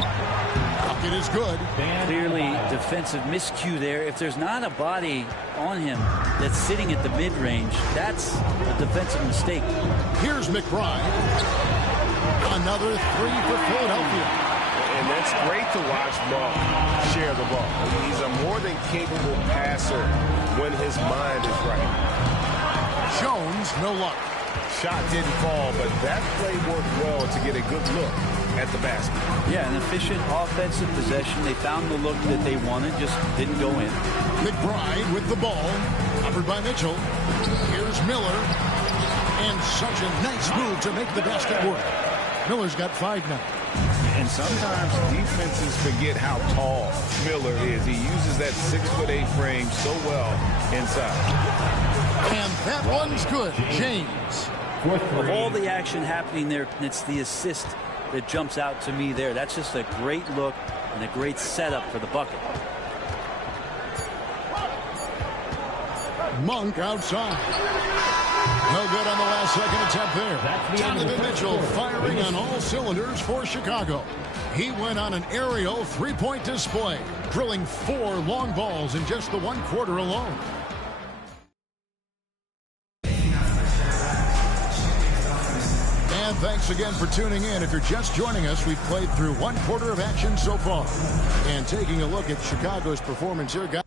Bucket is good. Clearly defensive miscue there. If there's not a body on him that's sitting at the mid-range, that's a defensive mistake. Here's McBride. Another 3 for Philadelphia. And that's great to watch Monk share the ball. He's a more than capable passer when his mind is right. Jones, no luck. Shot didn't fall, but that play worked well to get a good look at the basket. Yeah, an efficient offensive possession. They found the look that they wanted, just didn't go in. McBride with the ball. Covered by Mitchell. Here's Miller. And such a nice move to make the basket work. Miller's got 5 now. And sometimes defenses forget how tall Miller is. He uses that 6'8" frame so well inside. And that one's good. James. Of all the action happening there, it's the assist that jumps out to me there. That's just a great look and a great setup for the bucket. Monk outside. No good on the last second attempt there. Donovan Mitchell firing on all cylinders for Chicago. He went on an aerial 3-point display, drilling 4 long balls in just the 1 quarter alone. And thanks again for tuning in. If you're just joining us, we've played through 1 quarter of action so far. And taking a look at Chicago's performance here, guys.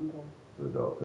Okay.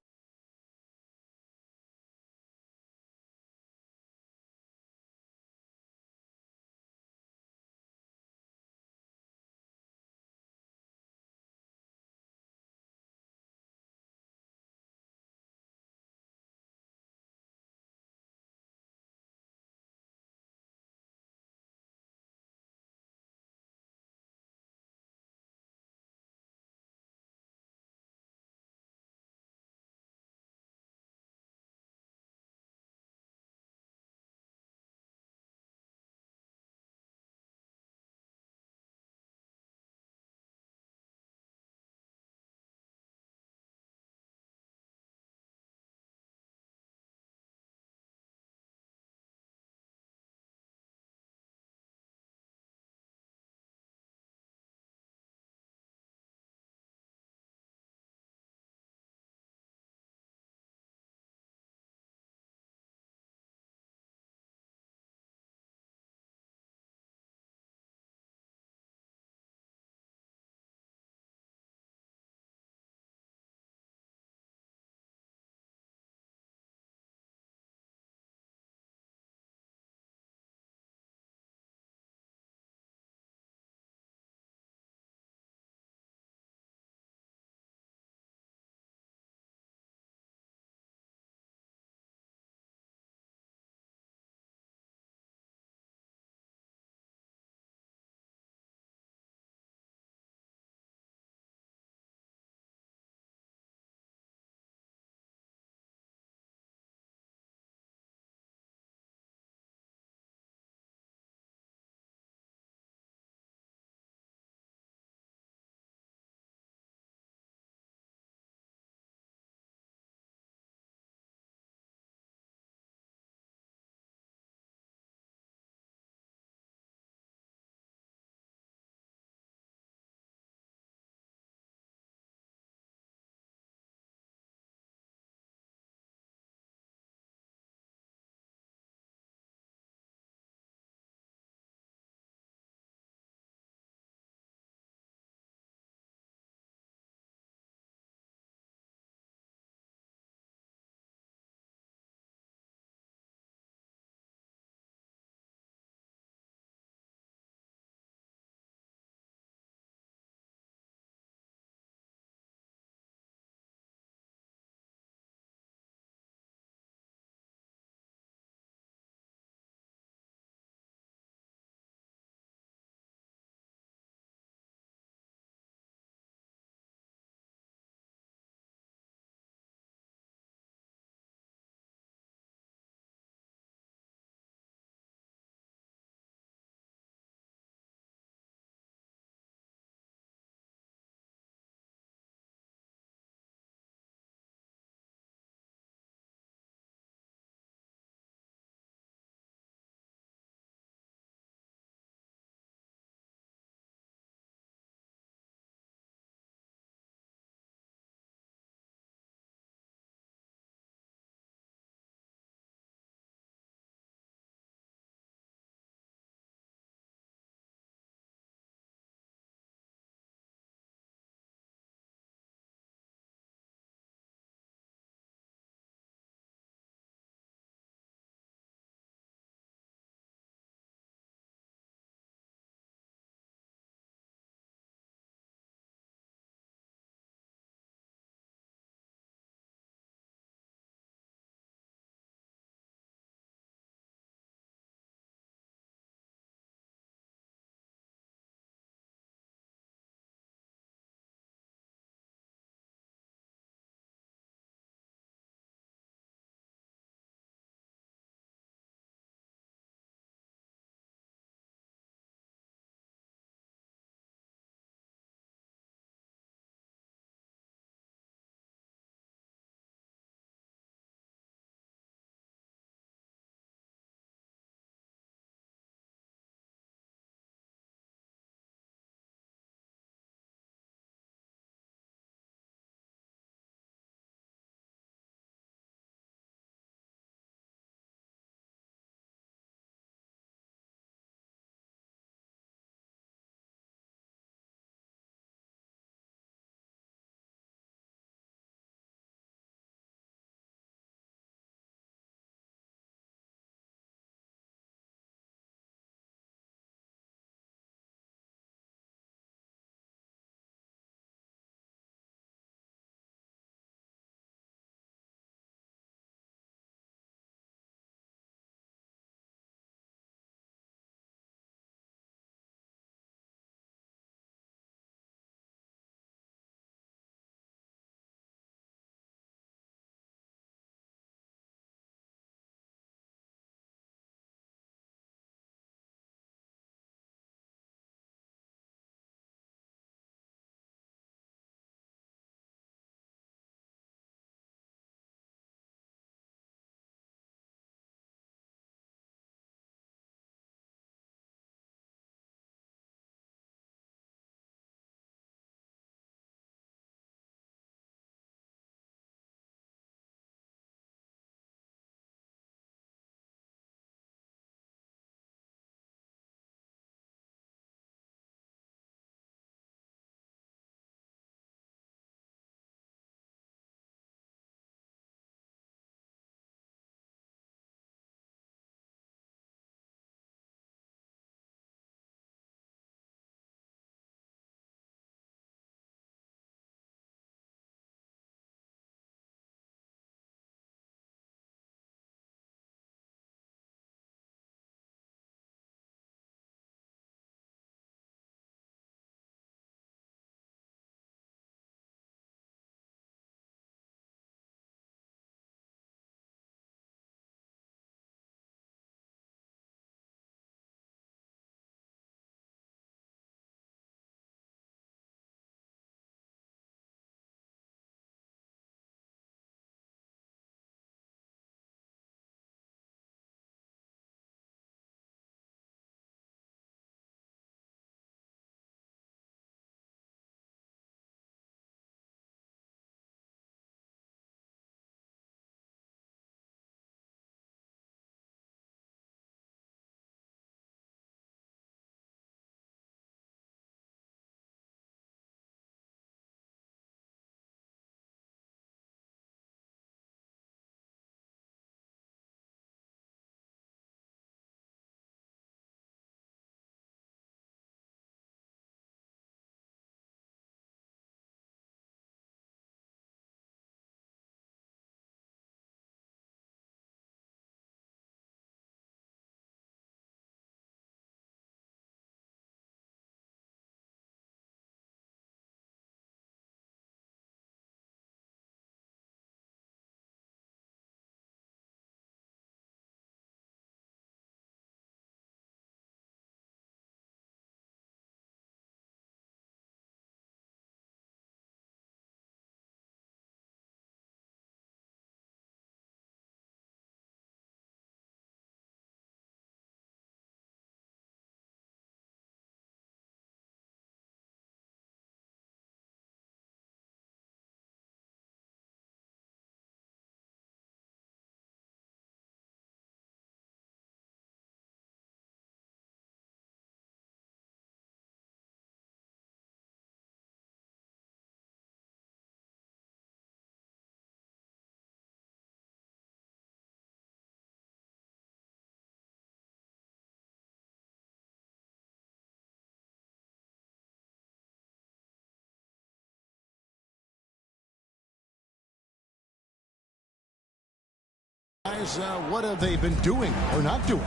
guys, what have they been doing or not doing?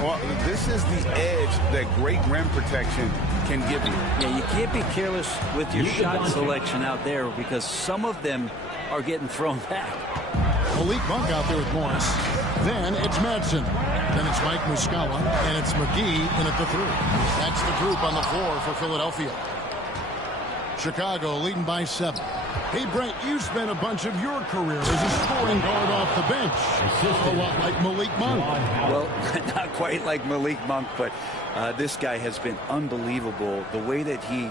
Well, this is the edge that great rim protection can give you. Yeah, you can't be careless with your shot selection out there because some of them are getting thrown back. Malik Monk out there with Morris. Then it's Madsen. Then it's Mike Muscala. And it's McGee in at the 3. That's the group on the floor for Philadelphia. Chicago leading by 7. Hey, Brent, you spent a bunch of your career as a scoring guard off the bench. A lot like Malik Monk. Well, not quite like Malik Monk, but this guy has been unbelievable. The way that he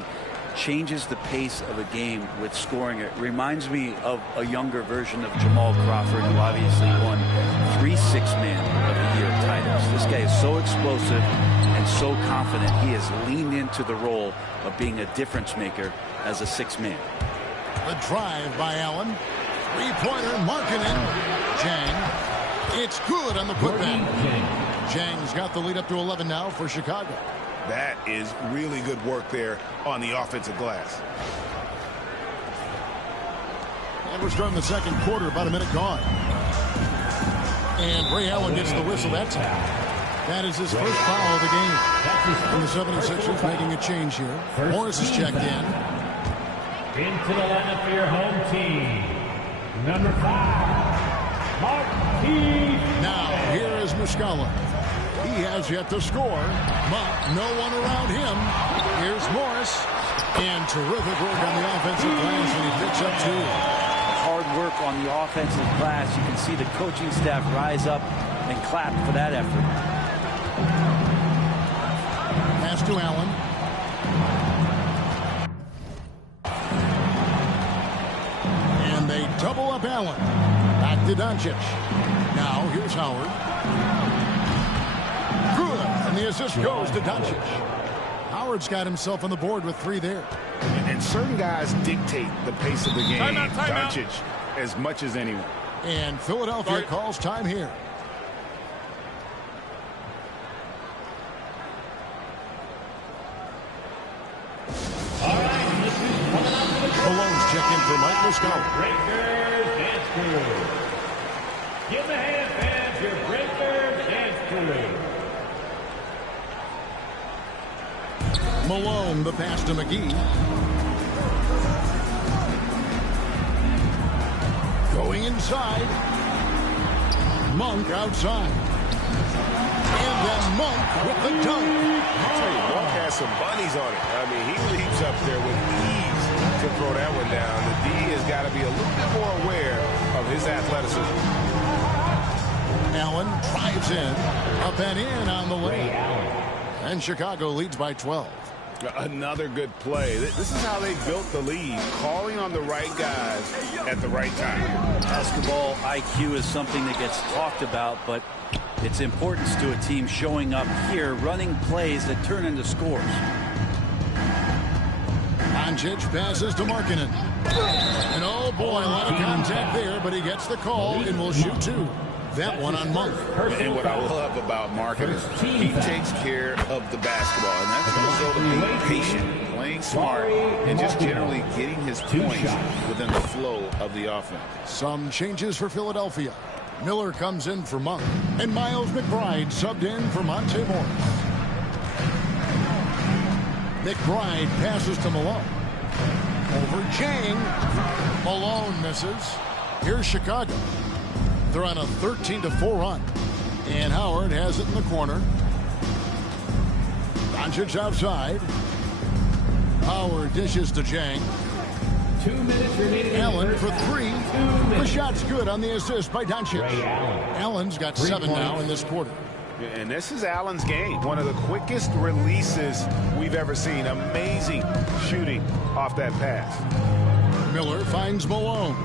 changes the pace of a game with scoring. It reminds me of a younger version of Jamal Crawford, who obviously won 3 Six-Man of the Year titles. This guy is so explosive and so confident. He has leaned into the role of being a difference maker as a 6-man. The drive by Allen. 3-pointer, Markkanen. Jang. It's good on the putback. Jang's got the lead up to 11 now for Chicago. That is really good work there on the offensive glass. And we're starting the second quarter, about a minute gone. And Ray Allen gets the whistle that time. That is his first foul of the game. And the 76ers making a change here. Morris is checked in. Into the lineup for your home team, number 5, Marquis. Now, here is Muscala. He has yet to score. Monk, no one around him. Here's Morris. And terrific work on the offensive glass, and he picks up 2. Hard work on the offensive glass. You can see the coaching staff rise up and clap for that effort. Pass to Allen. And they double up Allen. Back to Doncic. Now, here's Howard. Good. And the assist goes to Doncic. Howard's got himself on the board with 3 there. And certain guys dictate the pace of the game. Doncic as much as anyone. And Philadelphia calls time here. Malone's check in for Mike Muscala. Breakers dance crew. Give the hand fans your Breakers dance crew. Malone, the pass to McGee. Going inside. Monk outside. And then Monk with the dunk. I'll tell you, Monk has some bunnies on it. I mean, he leaps up there with ease to throw that one down. The D has got to be a little bit more aware of his athleticism. Allen drives in. Up and in on the lane. And Chicago leads by 12. Another good play. This is how they built the lead, calling on the right guys at the right time. Basketball IQ is something that gets talked about, but its importance to a team showing up here, running plays that turn into scores. Doncic passes to Markkanen. And oh boy, a lot of contact there, but he gets the call and will shoot 2. That one on Monk. And what I love about Markkanen is he takes care of the basketball, and that's a result of being patient, playing smart, and just generally getting his points within the flow of the offense. Some changes for Philadelphia. Miller comes in for Monk, and Miles McBride subbed in for Monte Morris. McBride passes to Malone. Over Jang. Malone misses. Here's Chicago. They're on a 13-4 run. And Howard has it in the corner. Doncic outside. Howard dishes to Jang. 2 minutes remaining. Allen for 3. The shot's good on the assist by Doncic. Allen's got 7 now in this quarter. And this is Allen's game. One of the quickest releases we've ever seen. Amazing shooting off that pass. Miller finds Malone.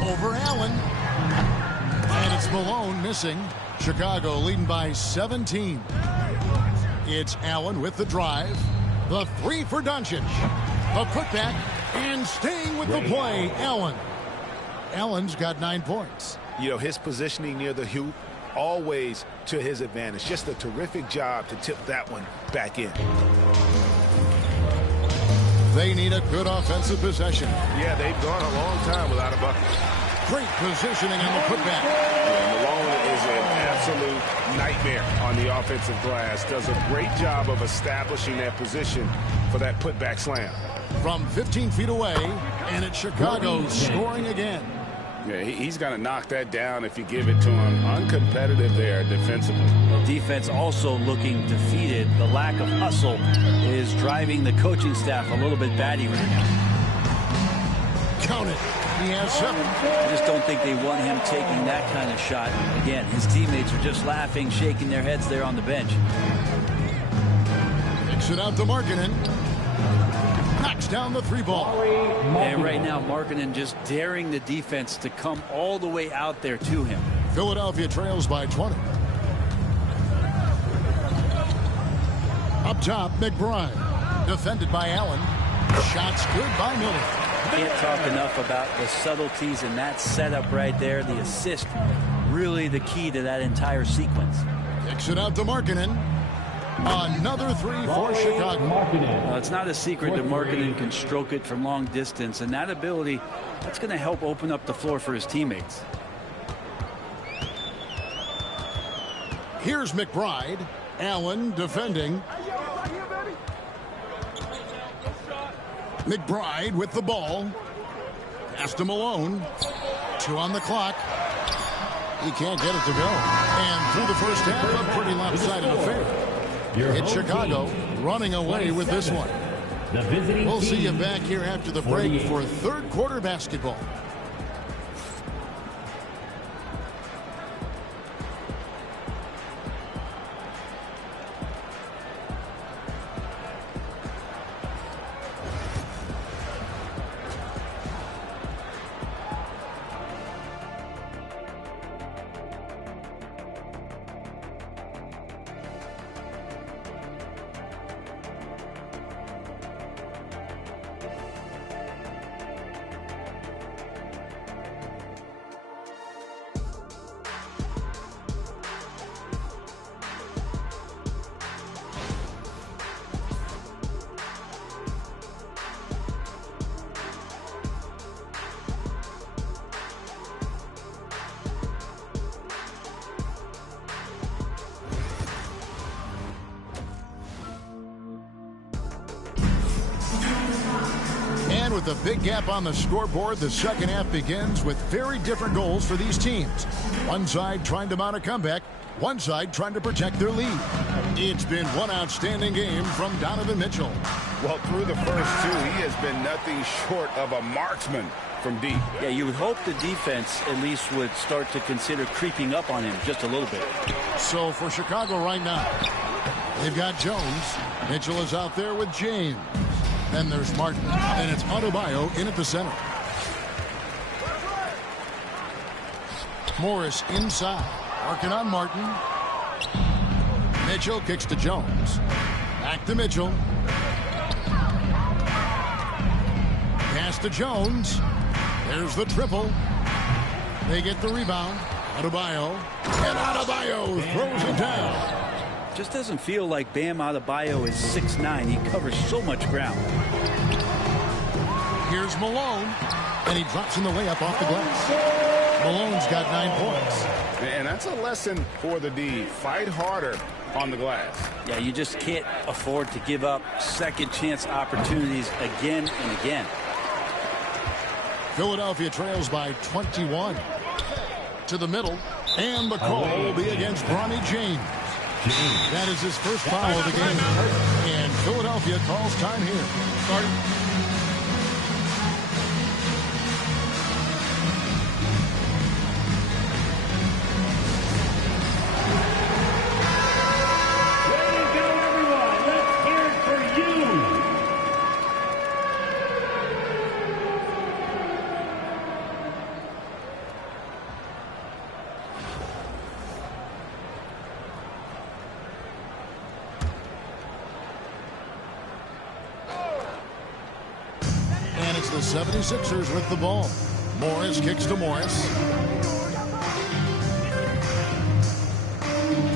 Over Allen. And it's Malone missing. Chicago leading by 17. It's Allen with the drive. The 3 for Doncic. A putback. And staying with the play, Allen. Allen's got 9 points. You know, his positioning near the hoop, always to his advantage. Just a terrific job to tip that one back in. They need a good offensive possession. Yeah, they've gone a long time without a bucket. Great positioning on the putback. Yeah, Malone nightmare on the offensive glass. Does a great job of establishing that position for that putback slam. From 15 feet away, and it's Chicago scoring again. Yeah, he's going to knock that down if you give it to him. Uncompetitive there defensively. Well, defense also looking defeated. The lack of hustle is driving the coaching staff a little bit batty right now. Count it. He has 7. I just don't think they want him taking that kind of shot. Again, his teammates are just laughing, shaking their heads there on the bench. Kicks it out to Markkanen. Knocks down the 3-ball. And right now, Markkanen just daring the defense to come all the way out there to him. Philadelphia trails by 20. Up top, McBride. Defended by Allen. Shots good by Miller. Can't talk enough about the subtleties in that setup right there. The assist, really the key to that entire sequence. Kicks it out to Markkanen. Another 3 for Chicago. It's not a secret that Markkanen can stroke it from long distance, and that ability, that's going to help open up the floor for his teammates. Here's McBride. Allen defending. McBride with the ball. Pass to Malone. 2 on the clock. He can't get it to go. And through the first half, a pretty lopsided affair. It's Chicago running away with this one. We'll see you back here after the break for third quarter basketball. With a big gap on the scoreboard, the second half begins with very different goals for these teams. One side trying to mount a comeback, one side trying to protect their lead. It's been one outstanding game from Donovan Mitchell. Well, through the first 2, he has been nothing short of a marksman from deep. Yeah, you would hope the defense at least would start to consider creeping up on him just a little bit. So for Chicago right now, they've got Jones. Mitchell is out there with James. Then there's Martin, and it's Adebayo in at the center. Morris inside, working on Martin. Mitchell kicks to Jones. Back to Mitchell. Pass to Jones. There's the triple. They get the rebound. Adebayo. And Adebayo throws it down. Just doesn't feel like Bam Adebayo is 6'9". He covers so much ground. Here's Malone, and he drops in the layup off the glass. Malone's got 9 points. And that's a lesson for the D. Fight harder on the glass. Yeah, you just can't afford to give up second chance opportunities again and again. Philadelphia trails by 21. To the middle, and the call will be against Bronny James. That is his first foul of the game. And Philadelphia calls time here. Start. The 76ers with the ball. Morris kicks to Morris.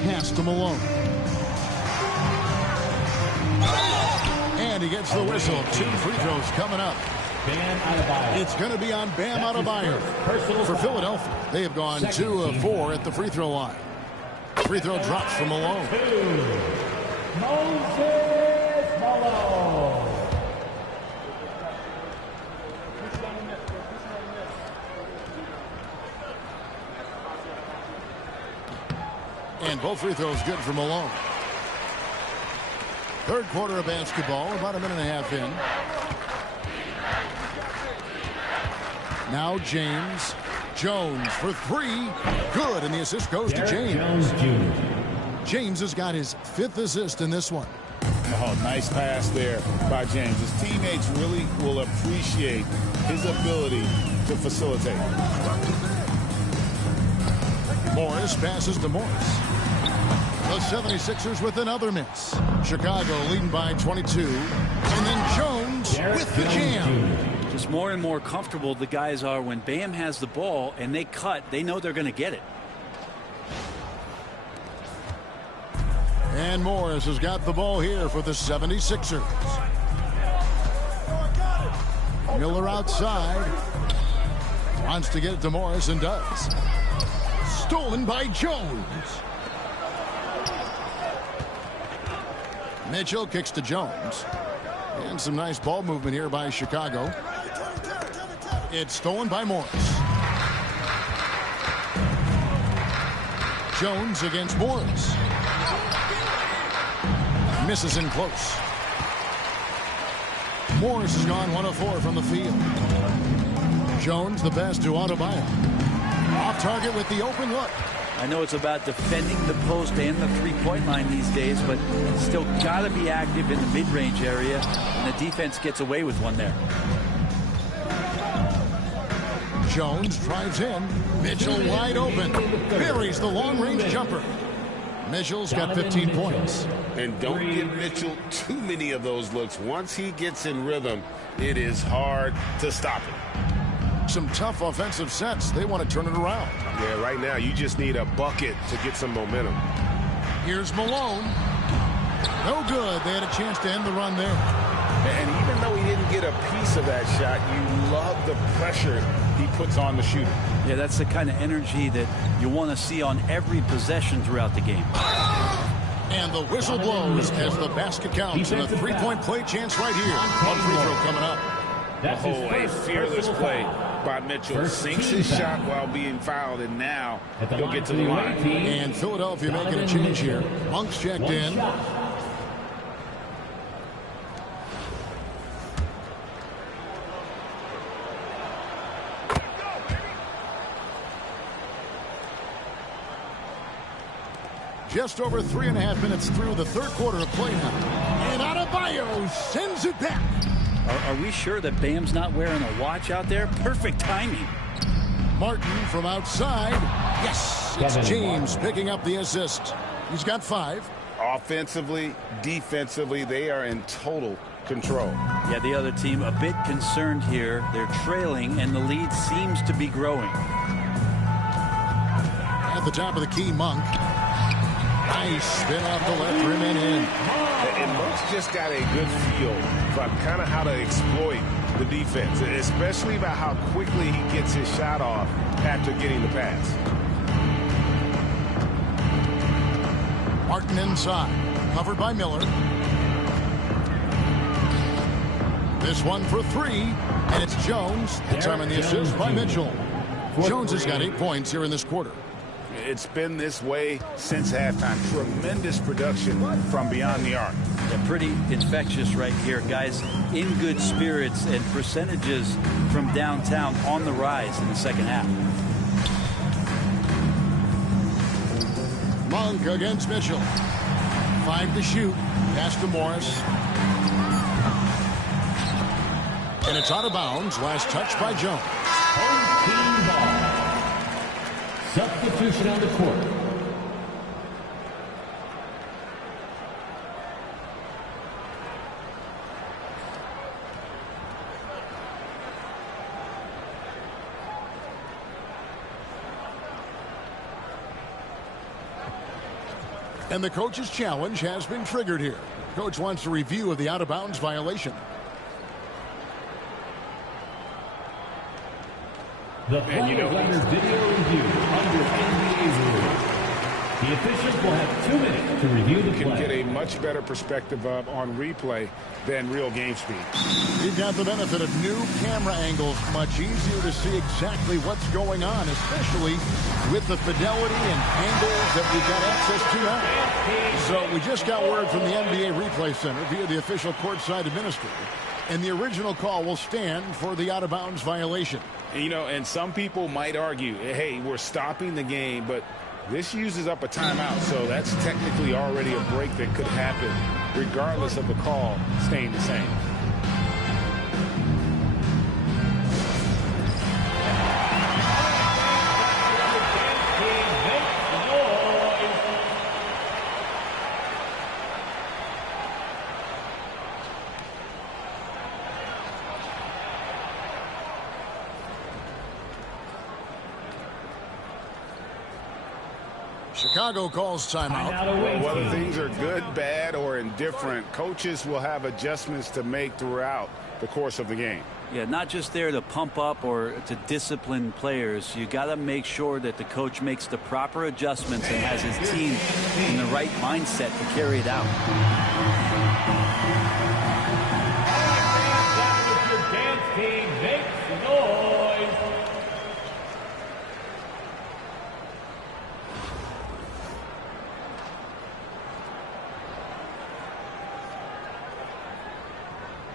Pass to Malone. And he gets the whistle. 2 free throws coming up. It's going to be on Bam Adebayo. For Philadelphia, they have gone 2 of 4 at the free throw line. free throw drops from Malone. Moses Malone. And both free throws good for Malone. Third quarter of basketball, about a minute and a half in. Now James. Jones for three. Good, and the assist goes to James. James has got his 5th assist in this one. Oh, nice pass there by James. His teammates really will appreciate his ability to facilitate. Morris passes to Morris. The 76ers with another miss. Chicago leading by 22. And then Jones with the jam. Just more and more comfortable the guys are when Bam has the ball and they cut. They know they're going to get it. And Morris has got the ball here for the 76ers. Miller outside. Wants to get it to Morris and does. Stolen by Jones. Mitchell kicks to Jones. And some nice ball movement here by Chicago. It's stolen by Morris. Jones against Morris. Misses in close. Morris has gone 1 of 4 from the field. Jones the best to Adebayo. Off target with the open look. I know it's about defending the post and the three-point line these days, but still got to be active in the mid-range area, and the defense gets away with one there. Jones drives in. Mitchell wide open. Buries the long-range jumper. Mitchell's got 15 points. And don't give Mitchell too many of those looks. Once he gets in rhythm, it is hard to stop him. Some tough offensive sets. They want to turn it around. Yeah, right now you just need a bucket to get some momentum. Here's Malone. No good. They had a chance to end the run there. And even though he didn't get a piece of that shot, you love the pressure he puts on the shooter. Yeah, that's the kind of energy that you want to see on every possession throughout the game. And the whistle blows as the basket counts, and a three-point play chance right here. One free throw coming up. Oh, a fearless play by Mitchell. Sinks his shot while being fouled, and now he'll get to the line. And Philadelphia making a change here. Monk's checked in. Just over 3.5 minutes through the third quarter of play now. And Adebayo sends it back. Are we sure that Bam's not wearing a watch out there? Perfect timing. Martin from outside. Yes, it's James picking up the assist. He's got 5. Offensively, defensively, they are in total control. Yeah, the other team a bit concerned here. They're trailing, and the lead seems to be growing. At the top of the key, Monk. Nice spin off the left rim and in. And Monk's just got a good feel for kind of how to exploit the defense, especially about how quickly he gets his shot off after getting the pass. Martin inside, covered by Miller. This one for 3, and it's Jones. The time on the assist by Mitchell. Jones has got 8 points here in this quarter. It's been this way since halftime. Tremendous production from beyond the arc. Yeah, pretty infectious right here. Guys in good spirits, and percentages from downtown on the rise in the second half. Monk against Mitchell. 5 to shoot. Pass to Morris. And it's out of bounds. Last touch by Jones. Home team ball. Substitution on the court. And the coach's challenge has been triggered here. Coach wants a review of the out-of-bounds violation. The players under video review under NBA rules. The officials will have 2 minutes to review the play. You can get a much better perspective on replay than real game speed. We've got the benefit of new camera angles. Much easier to see exactly what's going on, especially with the fidelity and angles that we've got access to now. So we just got word from the NBA Replay Center via the official courtside administrator, and the original call will stand for the out-of-bounds violation. You know, and some people might argue, hey, we're stopping the game, but this uses up a timeout, so that's technically already a break that could happen regardless of the call staying the same. Chicago calls timeout. Well, whether things are good, bad, or indifferent, coaches will have adjustments to make throughout the course of the game. Yeah, not just there to pump up or to discipline players. You got to make sure that the coach makes the proper adjustments and has his team in the right mindset to carry it out. Your dance team makes noise.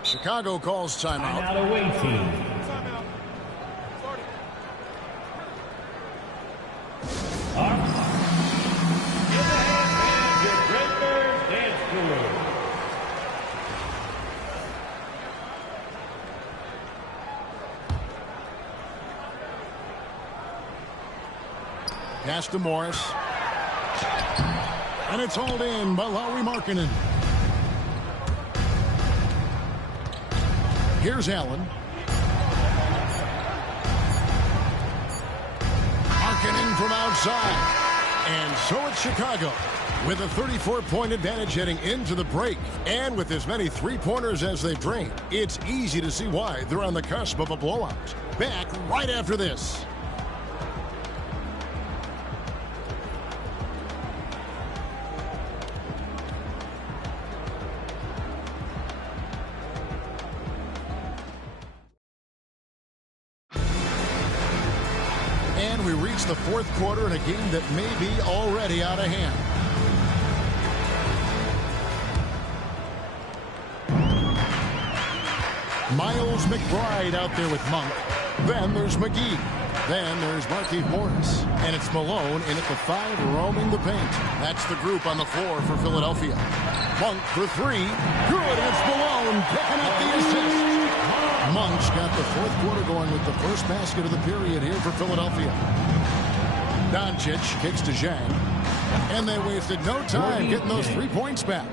Chicago calls timeout. Timeout away team. In the hand, your Breakers dance crew. Pass to Morris. And it's hauled in by Lauri Markkanen. Here's Allen. Markkanen from outside. And so it's Chicago with a 34-point advantage heading into the break. And with as many three-pointers as they've drained, it's easy to see why they're on the cusp of a blowout. Back right after this. The fourth quarter in a game that may be already out of hand. Miles McBride out there with Monk. Then there's McGee. Then there's Markieff Morris. And it's Malone in at the 5 roaming the paint. That's the group on the floor for Philadelphia. Monk for 3. Good. It's Malone picking up the assist. Monk's got the fourth quarter going with the first basket of the period here for Philadelphia. Doncic kicks to Zhang. And they wasted no time getting those 3 points back.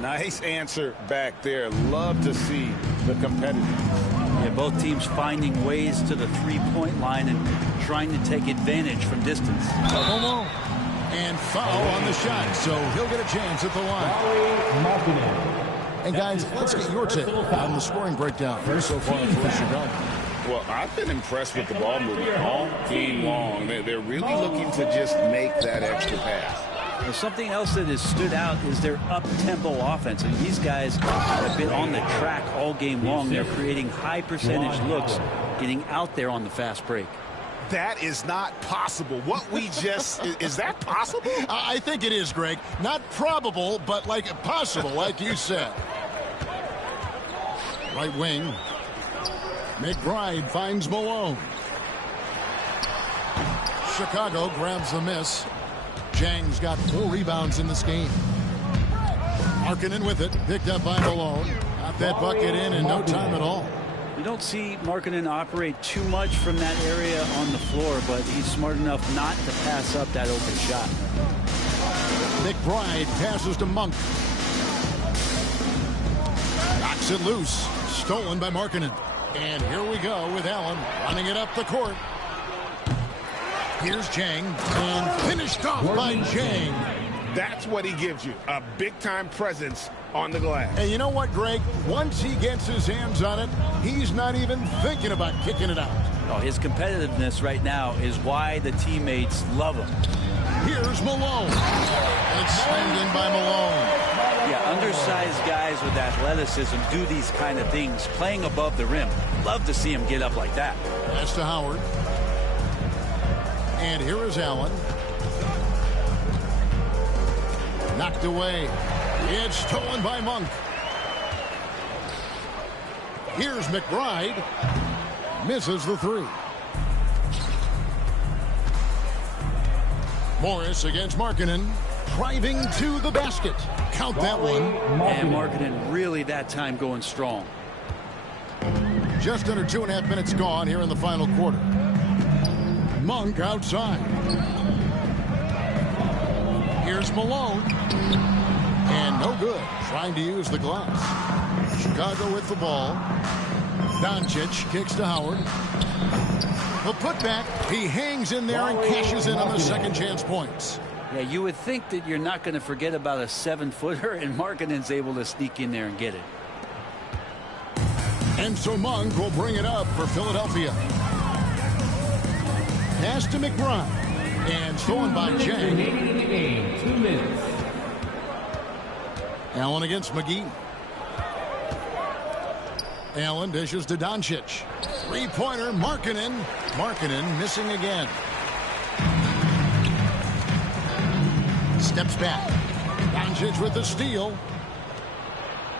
Nice answer back there. Love to see the competitiveness. Yeah, both teams finding ways to the three-point line and trying to take advantage from distance. And foul on the shot, so he'll get a chance at the line. And guys, let's get your take on the scoring breakdown so far for Chicago. Well, I've been impressed with the ball movement all game long. They're really looking to just make that extra pass. Well, something else that has stood out is their up-tempo offense. And these guys have been on the track all game long. They're creating high-percentage looks, getting out there on the fast break. That is not possible. What we just... is that possible? I think it is, Greg. Not probable, but like possible, like you said. Right wing. McBride finds Malone. Chicago grabs the miss. Zhang's got 4 rebounds in this game. Markkanen with it. Picked up by Malone. Got that bucket in no time at all. You don't see Markkanen operate too much from that area on the floor, but he's smart enough not to pass up that open shot. McBride passes to Monk. Knocks it loose. Stolen by Markkanen. And here we go with Allen running it up the court. Here's Zhang. And finished off by Zhang. That's what he gives you, a big-time presence on the glass. And you know what, Greg? Once he gets his hands on it, he's not even thinking about kicking it out. Oh, his competitiveness right now is why the teammates love him. Here's Malone. And it's slammed in by Malone. Yeah, undersized guys with athleticism do these kind of things, playing above the rim. Love to see him get up like that. Pass to Howard. And here is Allen. Knocked away. It's stolen by Monk. Here's McBride. Misses the three. Morris against Markkanen. Driving to the basket. Count that one. And Markkanen really that time going strong. Just under 2.5 minutes gone here in the final quarter. Monk outside. Here's Malone. And no good. Trying to use the glass. Chicago with the ball. Doncic kicks to Howard. The putback. He hangs in there and cashes in on the second chance points. Yeah, you would think that you're not going to forget about a 7-footer, and Markkanen's able to sneak in there and get it. And so Monk will bring it up for Philadelphia. Pass to McBride. And stolen by Jang. 2 minutes. Allen against McGee. Allen dishes to Doncic. Three-pointer, Markkanen. Markkanen missing again. Steps back. Doncic with the steal.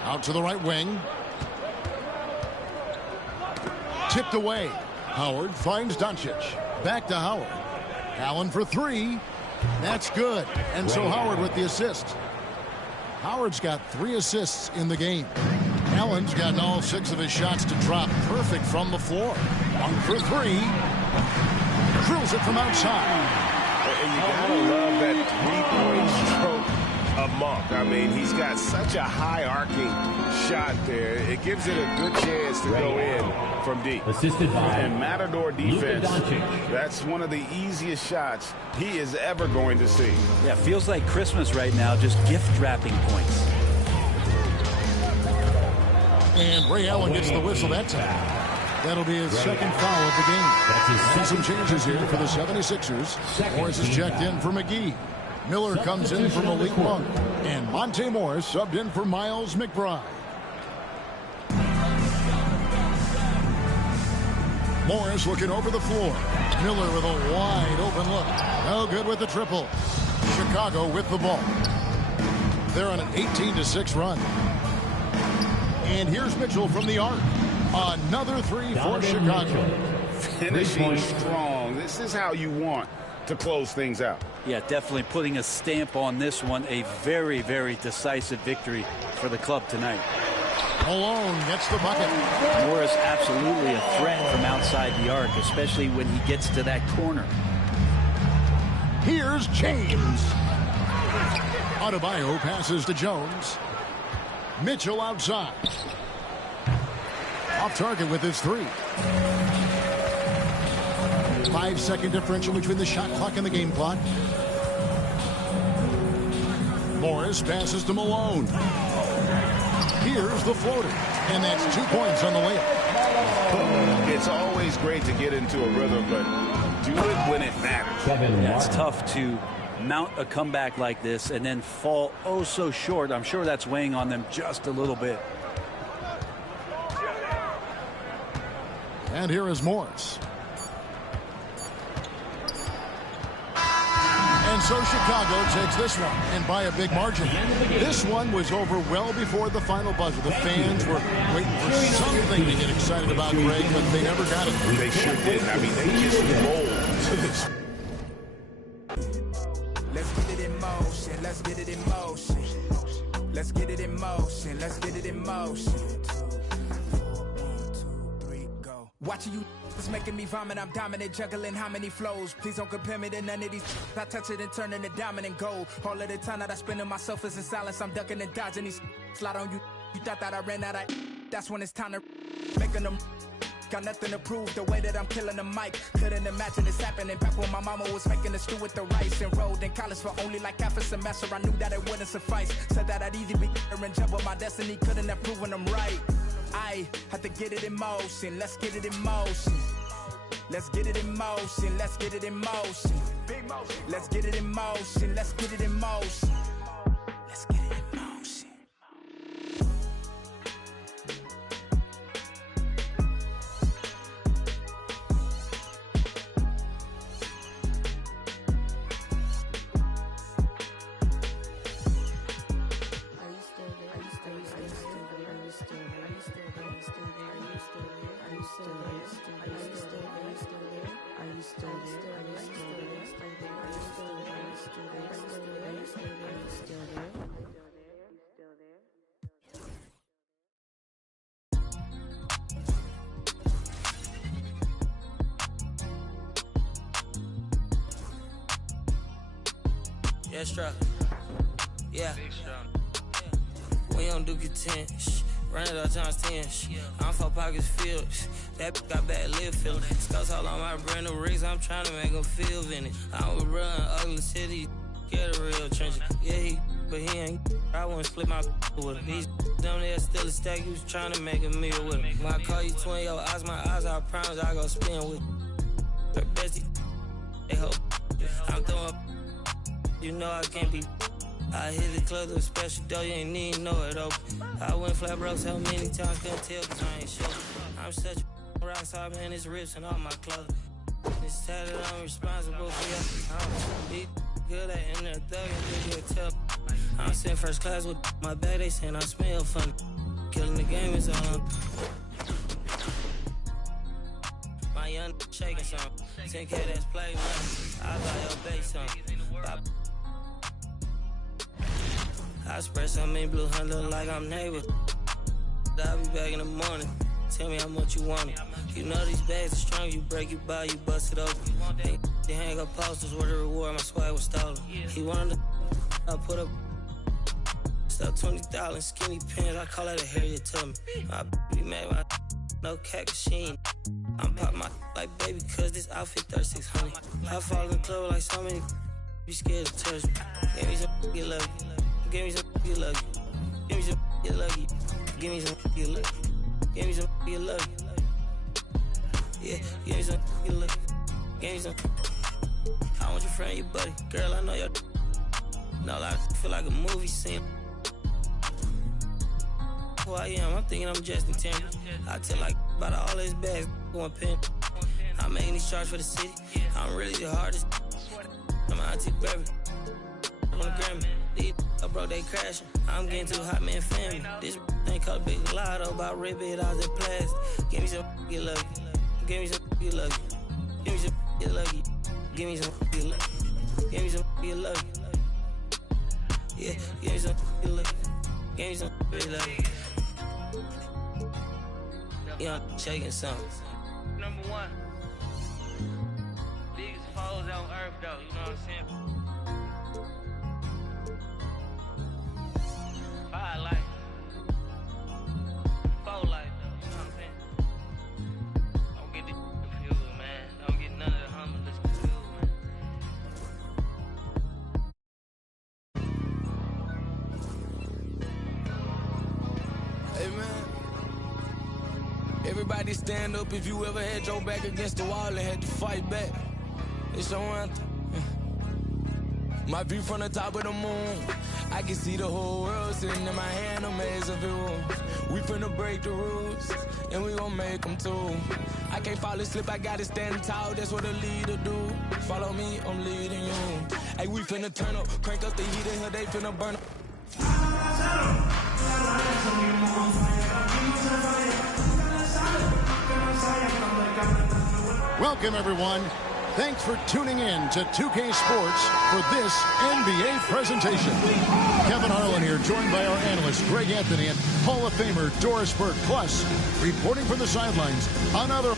Out to the right wing. Tipped away. Howard finds Doncic. Back to Howard. Allen for three. That's good. And so Howard with the assist. Howard's got 3 assists in the game. Allen's gotten all 6 of his shots to drop. Perfect from the floor. One for 3. Drills it from outside. And you gotta love that three-point stroke of Monk. I mean, he's got such a high arcing shot there. It gives it a good chance to go in from deep. Assisted by and Matador defense, that's one of the easiest shots he is ever going to see. Yeah, feels like Christmas right now, just gift wrapping points. And Ray Allen gets the whistle that time. That'll be his second foul of the game. Some changes here for the 76ers. Morris is checked in for McGee. Miller comes in for Malik Monk. And Monte Morris subbed in for Miles McBride. Morris looking over the floor. Miller with a wide open look. No good with the triple. Chicago with the ball. They're on an 18-6 run. And here's Mitchell from the arc. Another 3 for Chicago. Finishing strong. This is how you want to close things out. Yeah, definitely putting a stamp on this one. A very, very decisive victory for the club tonight. Malone gets the bucket. Morris absolutely a threat from outside the arc, especially when he gets to that corner. Here's James. Adebayo passes to Jones. Mitchell outside. Off target with his 3. 5-second differential between the shot clock and the game clock. Morris passes to Malone. Here's the floater. And that's 2 points on the layup. It's always great to get into a rhythm, but do it when it matters. Yeah, it's tough to mount a comeback like this and then fall oh so short. I'm sure that's weighing on them just a little bit. And here is Morris. And so Chicago takes this one, and by a big margin. This one was over well before the final buzzer. The fans were waiting for something to get excited about, Greg, but they never got it. They sure did. I mean, they just rolled to this. Let's get it in motion. Let's get it in motion. Let's get it in motion. Let's get it in motion. Watching you is making me vomit. I'm dominant, juggling how many flows. Please don't compare me to none of these. I touch it and turn into dominant gold. All of the time that I spend in myself is in silence. I'm ducking and dodging these. Slide on you. You thought that I ran out of. That's when it's time to making them. Got nothing to prove the way that I'm killing the mic. Couldn't imagine this happening back when my mama was making the stew with the rice. Enrolled in college for only like half a semester. I knew that it wouldn't suffice. Said that I'd either be here and jump, but my destiny couldn't have proven them right. I had to get it in motion. Let's get it in motion. Let's get it in motion, let's get it in motion. Let's get it in motion, let's get it in motion. Let's get it in motion. Yeah, struck. Yeah. We don't do content. Run it up times 10. I'm 4 pockets filled. That got bad lip feeling. Scouts all on my brand new rigs. I'm trying to make them feel vintage. I would run ugly city. Get a real trench. Yeah, but he ain't. I wouldn't split my with him. He's down there still a stack. He was trying to make a meal with him. When I call you twin, your eyes, my eyes, I promise I go spin with her bestie. They hope. I'm throwing. You know I can't be. I hit the club with a special dough, you ain't even know it open. I went flat broke so many times, couldn't tell cause I ain't sure. I'm such a rock star, man, it's rips and all my clothes. It's tatted, I'm responsible for your be good at in there, thug and do tell. I'm sitting first class with my bag, they saying I smell funny. Killing the game is on. My young shaking some. 10K that's play, man. I buy your base some. I spread some in blue hunt, look like I'm neighbor. I'll be back in the morning. Tell me how much you want it. You know these bags are strong, you break, you buy, you bust it open. They hang up posters where the reward, my swag was stolen. He wanted to, I put up stuff $20 skinny pins, I call that a Harriet Tubman. My be mad, my no cat machine. I'm pop my like baby, cause this outfit 3600. I fall in the club like so many, be scared to touch me. Give me some get lucky. Give me some get lucky. Give me some get lucky. Give me some get lucky. Give me some get lucky. Yeah, give me some get lucky. Give me some. I want your friend, your buddy. Girl, I know your. No, I feel like a movie scene. Who I am, I'm thinking I'm Justin Timberlake. I tell like about all these bags, one pen. I'm making these charts for the city. I'm really the hardest. I'm auntie baby. On the Grammy. I broke, they crashing. I'm getting too hot, man, family. This ain't called Big Lotto, about red bit out of plastic. Give me some get lucky. Give me some get lucky. Give me some get lucky. Give me some get lucky. Give me some get lucky. Yeah, give me some get lucky. Give me some get lucky. Young shaking something. Number one. Biggest foes on earth, though. You know what I'm saying? Five life. 4 life, though. You know what I'm saying? Don't get the confused, man. Don't get none of the humblest confused, man. Hey, man. Everybody stand up if you ever had your back against the wall and had to fight back. It's your anthem. My view from the top of the moon, I can see the whole world sitting in my hand, a maze of views. We finna break the rules, and we gon' make them too. I can't fall asleep, I gotta stand tall, that's what a leader do. Follow me, I'm leading you. Hey, we finna turn up, crank up the heat in here, they finna burn up. Welcome, everyone. Thanks for tuning in to 2K Sports for this NBA presentation. Kevin Harlan here, joined by our analyst, Greg Anthony, and Hall of Famer, Doris Burke. Plus, reporting from the sidelines, another...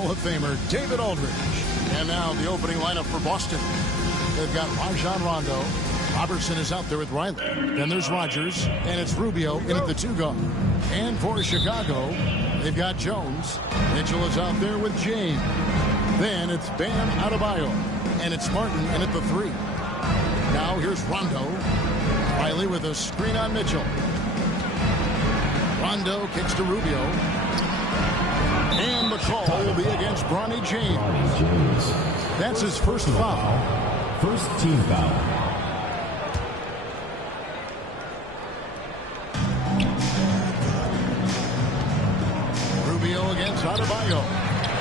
Hall of Famer David Aldridge. And now the opening lineup for Boston. They've got Rajon Rondo. Robertson is out there with Riley. Then there's Rogers, and it's Rubio in at the 2 guard. And for Chicago, they've got Jones. Mitchell is out there with James. Then it's Bam Adebayo, and it's Martin in at the 3. Now here's Rondo. Riley with a screen on Mitchell. Rondo kicks to Rubio. And the call will be against Bronny James. That's his first foul. First team foul. Rubio against Adebayo.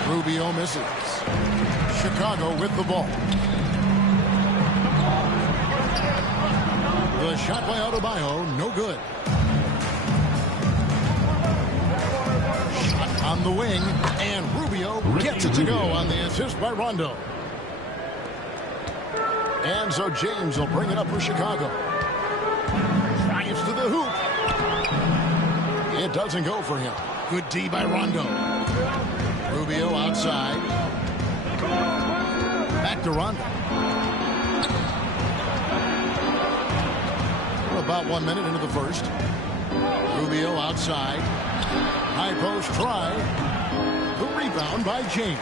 Rubio misses. Chicago with the ball. The shot by Adebayo, no good. Shot on the wing, and Rubio gets it to go on the assist by Rondo. And so James will bring it up for Chicago. Drives to the hoop. It doesn't go for him. Good D by Rondo. Rubio outside. Back to Rondo. We're about 1 minute into the first. Rubio outside. High post try. The rebound by James.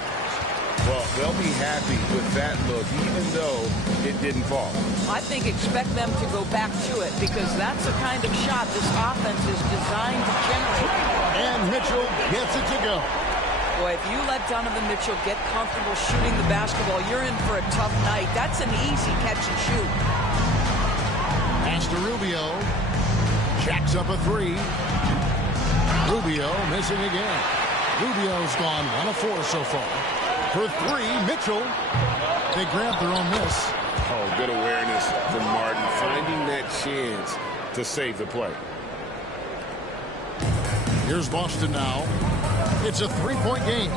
Well, they'll be happy with that look, even though it didn't fall. I think expect them to go back to it because that's the kind of shot this offense is designed to generate. And Mitchell gets it to go. Boy, if you let Donovan Mitchell get comfortable shooting the basketball, you're in for a tough night. That's an easy catch and shoot. Pass to Rubio. Jacks up a 3. Rubio missing again. Rubio's gone 1 of 4 so far. For 3, Mitchell. They grab their own miss. Oh, good awareness from Martin, finding that chance to save the play. Here's Boston now. It's a 3-point game.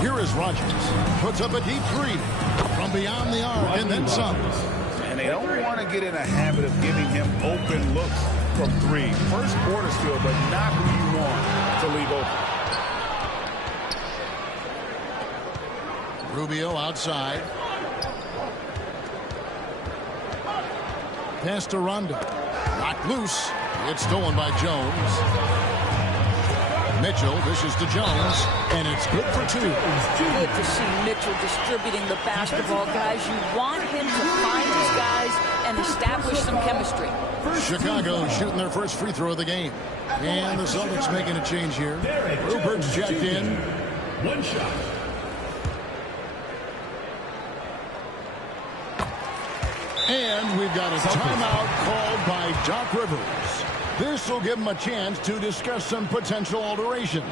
Here is Rogers. Puts up a deep 3 from beyond the arc and then some. And they don't want to get in a habit of giving him open looks from 3. First quarter still, but not who you want to leave open. Rubio outside. Pass to Rondo. Knocked loose. It's stolen by Jones. Mitchell dishes to Jones, and it's good for 2. Good to see Mitchell distributing the basketball, guys. You want him to find his guys and establish some chemistry. Chicago shooting their first free throw of the game. And the Celtics making a change here. Rupert's checked in. 1 shot. And we've got a timeout called by Doc Rivers. This will give him a chance to discuss some potential alterations.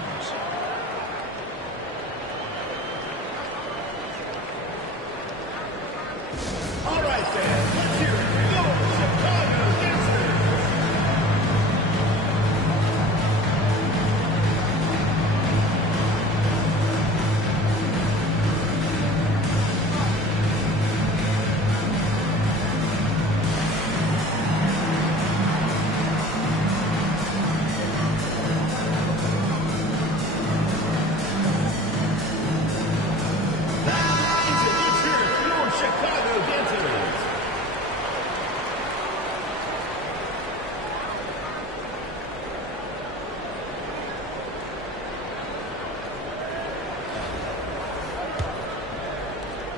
All right, fans, let's hear it. Go, Chicago Gangsters!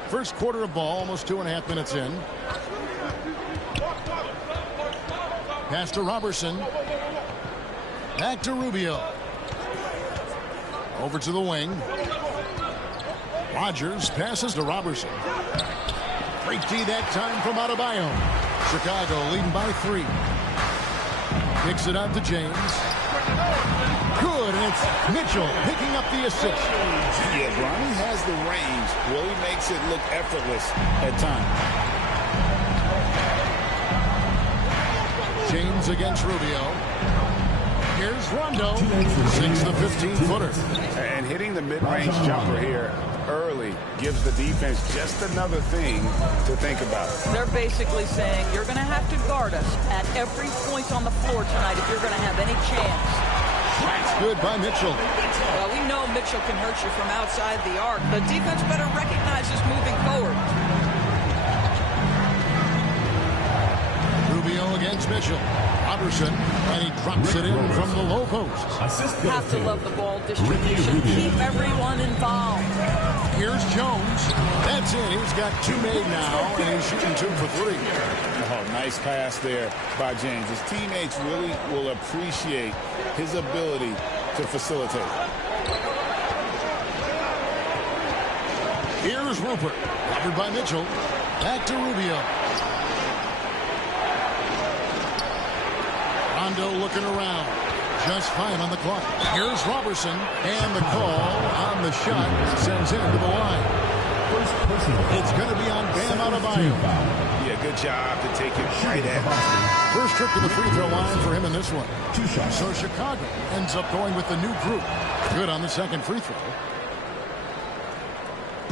First quarter of ball, almost 2.5 minutes in. Pass to Robertson. Back to Rubio. Over to the wing. Rogers passes to Robertson. Great D that time from Adebayo. Chicago leading by 3. Kicks it out to James. Good, and it's Mitchell picking up the assist. Yeah, Bronny has the range. Really makes it look effortless at times. James against Rubio. Here's Rondo. 6 the 15-footer. And hitting the mid-range jumper here early gives the defense just another thing to think about. They're basically saying you're going to have to guard us at every point on the floor tonight if you're going to have any chance. That's good by Mitchell. Well, we know Mitchell can hurt you from outside the arc. The defense better recognize this moving forward. Rubio against Mitchell. Robertson, and he drops it in from the low post. Have to love the ball distribution. Keep everyone involved. Here's Jones. That's it. He's got 2 made now, and he's shooting 2 for 3. Oh, nice pass there by James. His teammates really will appreciate his ability to facilitate. Here's Rupert. Covered by Mitchell. Back to Rubio. Rondo looking around. Just fine on the clock. Here's Robertson. And the call on the shot sends him to the line. It's going to be on Bam Adebayo. Yeah, good job to take it right at. First trip to the free throw line for him in this one. 2 shots. So Chicago ends up going with the new group. Good on the second free throw.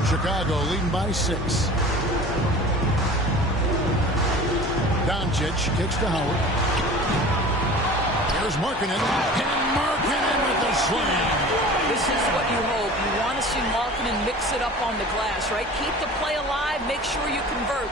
Chicago leading by 6. Doncic kicks to Howard. Here's Markkanen, and Markkanen with the slam. This is what you hope. You want to see Markkanen mix it up on the glass, right? Keep the play alive. Make sure you convert.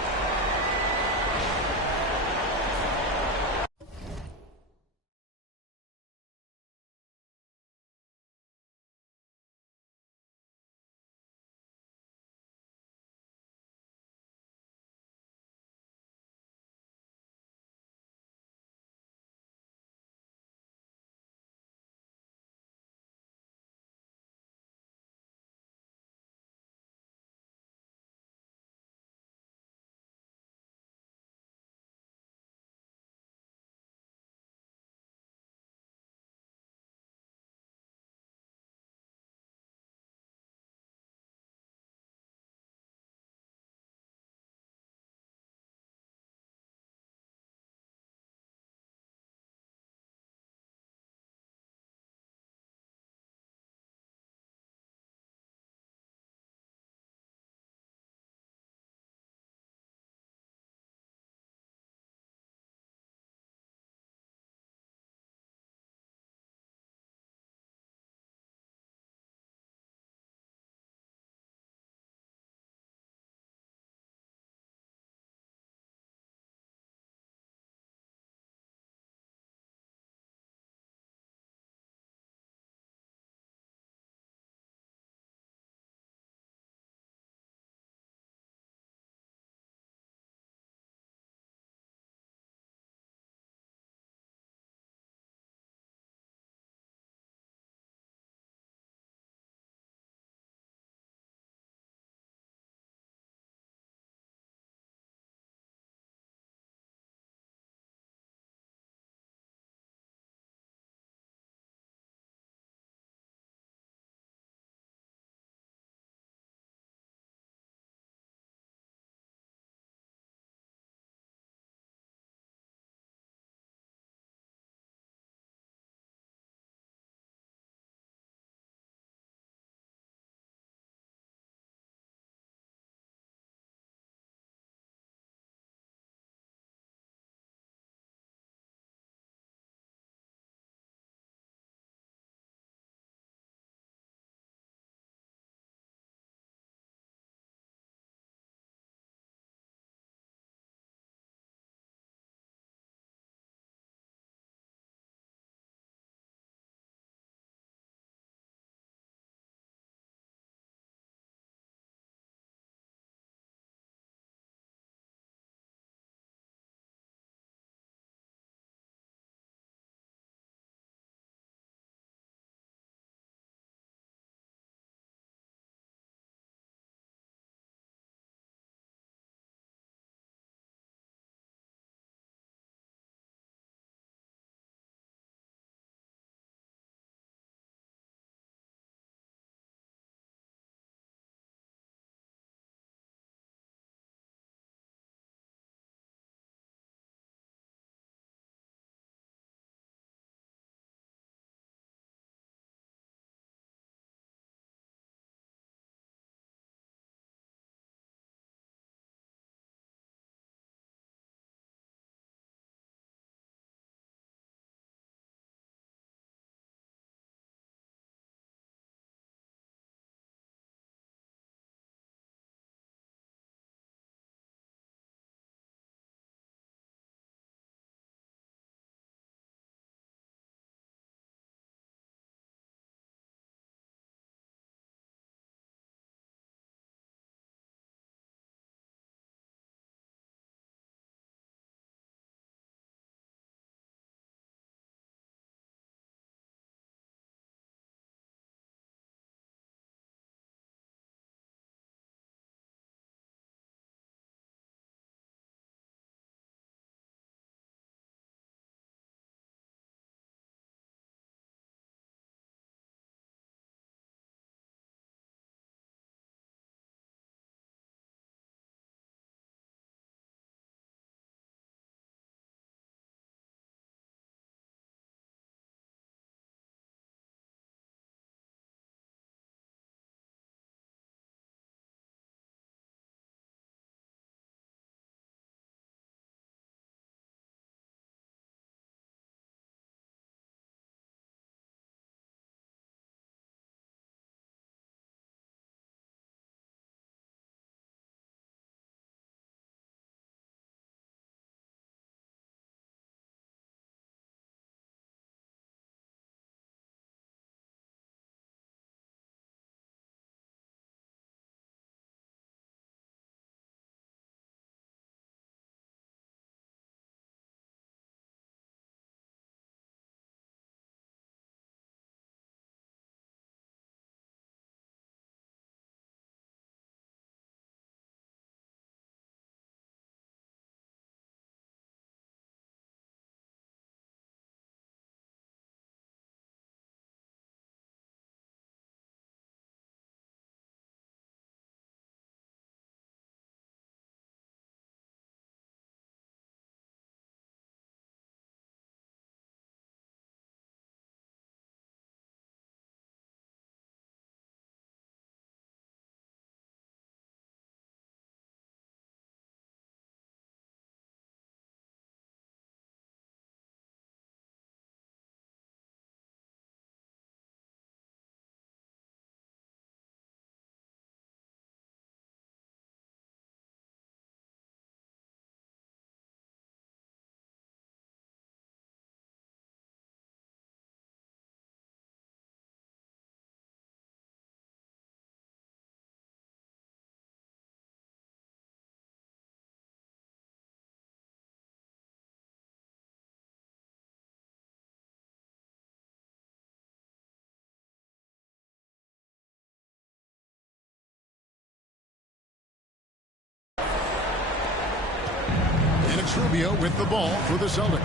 It's Rubio with the ball for the Celtics.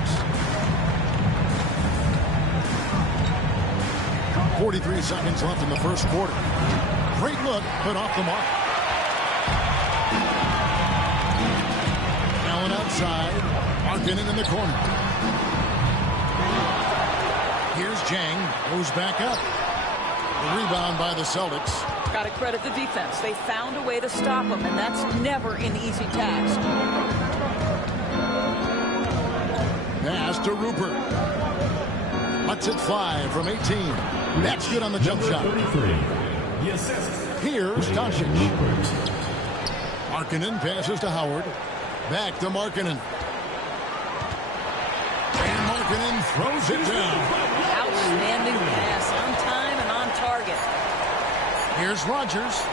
43 seconds left in the first quarter. Great look, but off the mark. Allen outside. Markkanen in the corner. Here's Jang. Goes back up. The rebound by the Celtics. Got to credit the defense. They found a way to stop him, and that's never an easy task. Pass to Rupert. Lets it fly from 18. That's good on the jump shot. Here's Doncic. Markkanen passes to Howard. Back to Markkanen. And Markkanen throws it down. Outstanding pass, on time and on target. Here's Rodgers.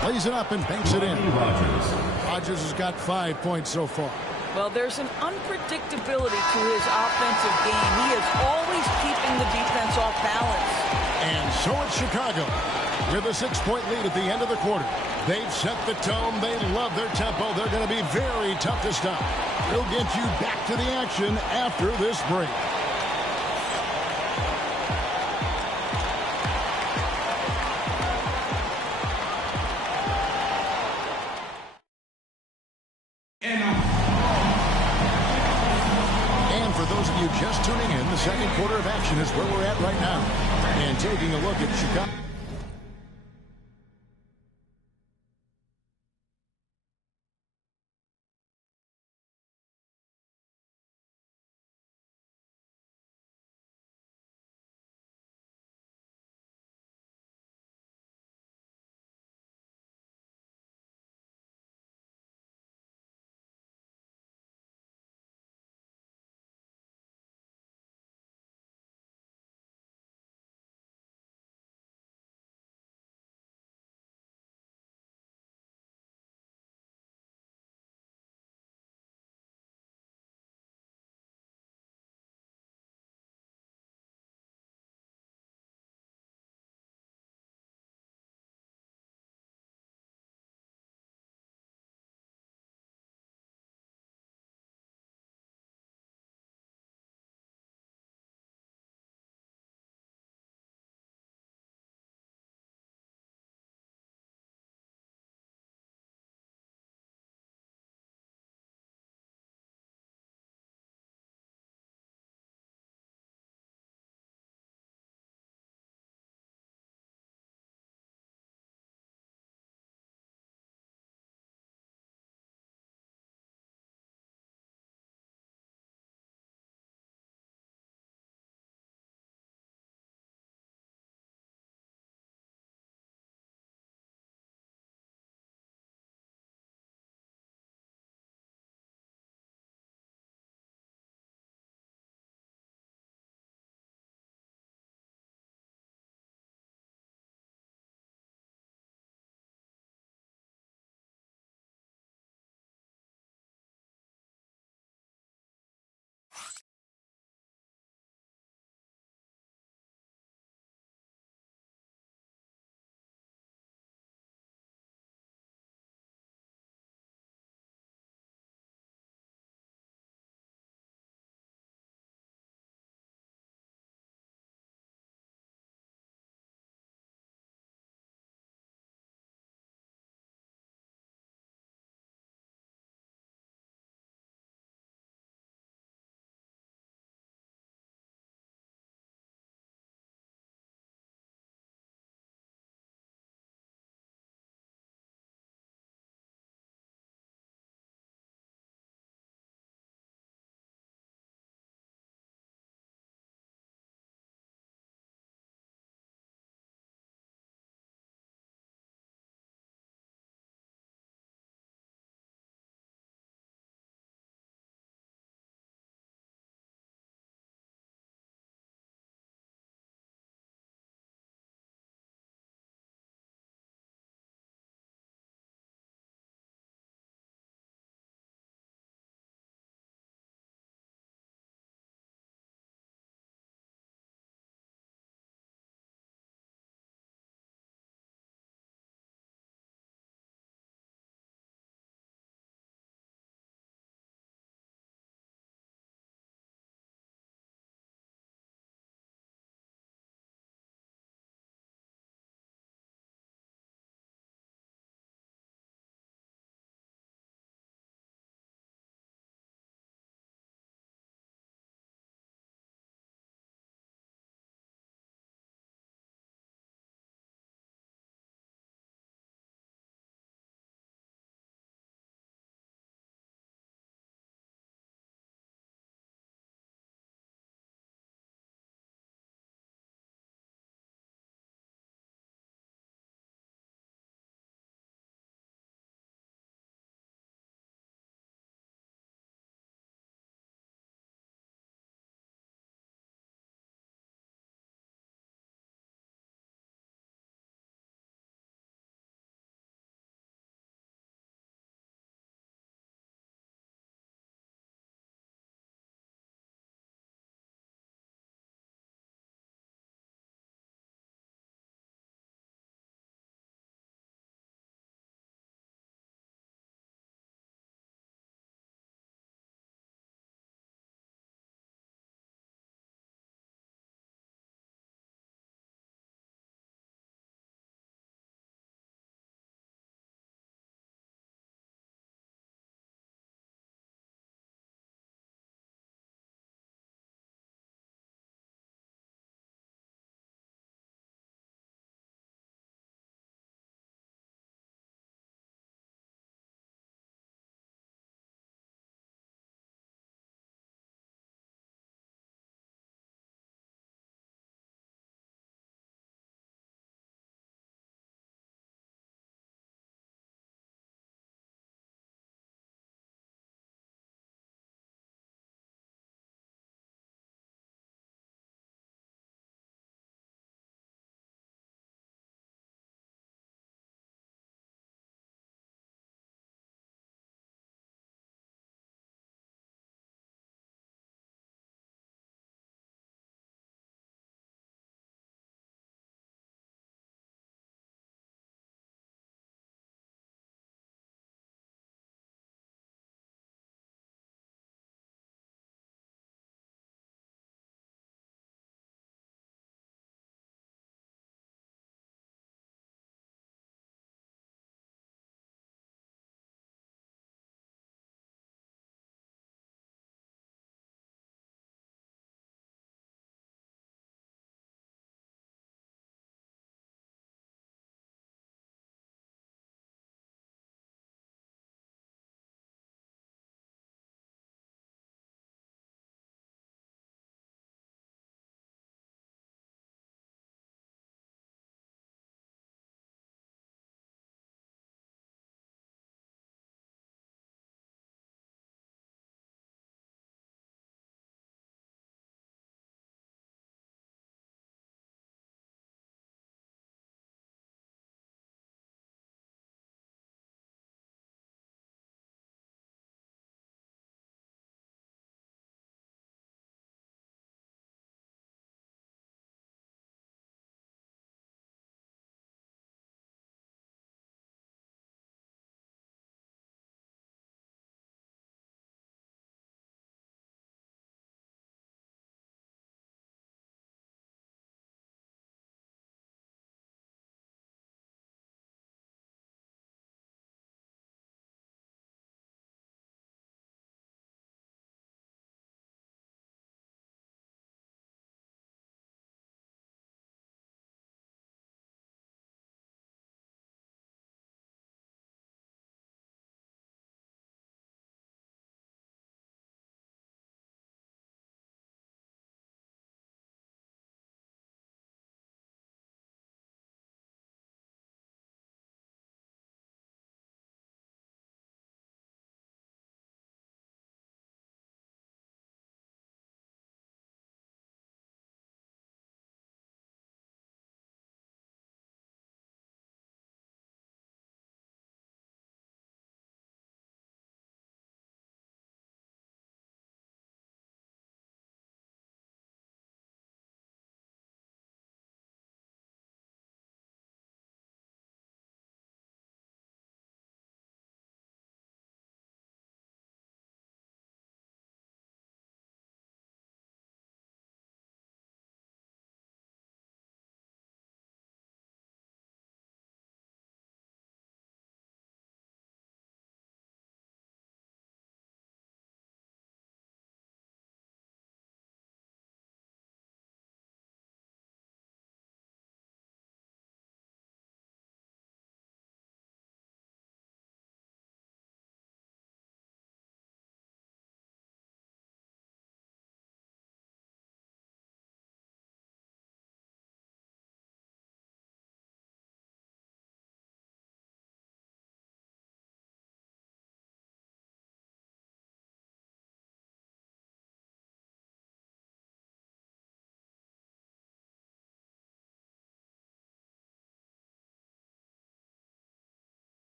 Plays it up and banks it in. Rodgers has got 5 points so far. Well, there's an unpredictability to his offensive game. He is always keeping the defense off balance. And so it's Chicago with a 6-point lead at the end of the quarter. They've set the tone. They love their tempo. They're going to be very tough to stop. We'll get you back to the action after this break. Just tuning in, the second quarter of action is where we're at right now. And taking a look at Chicago.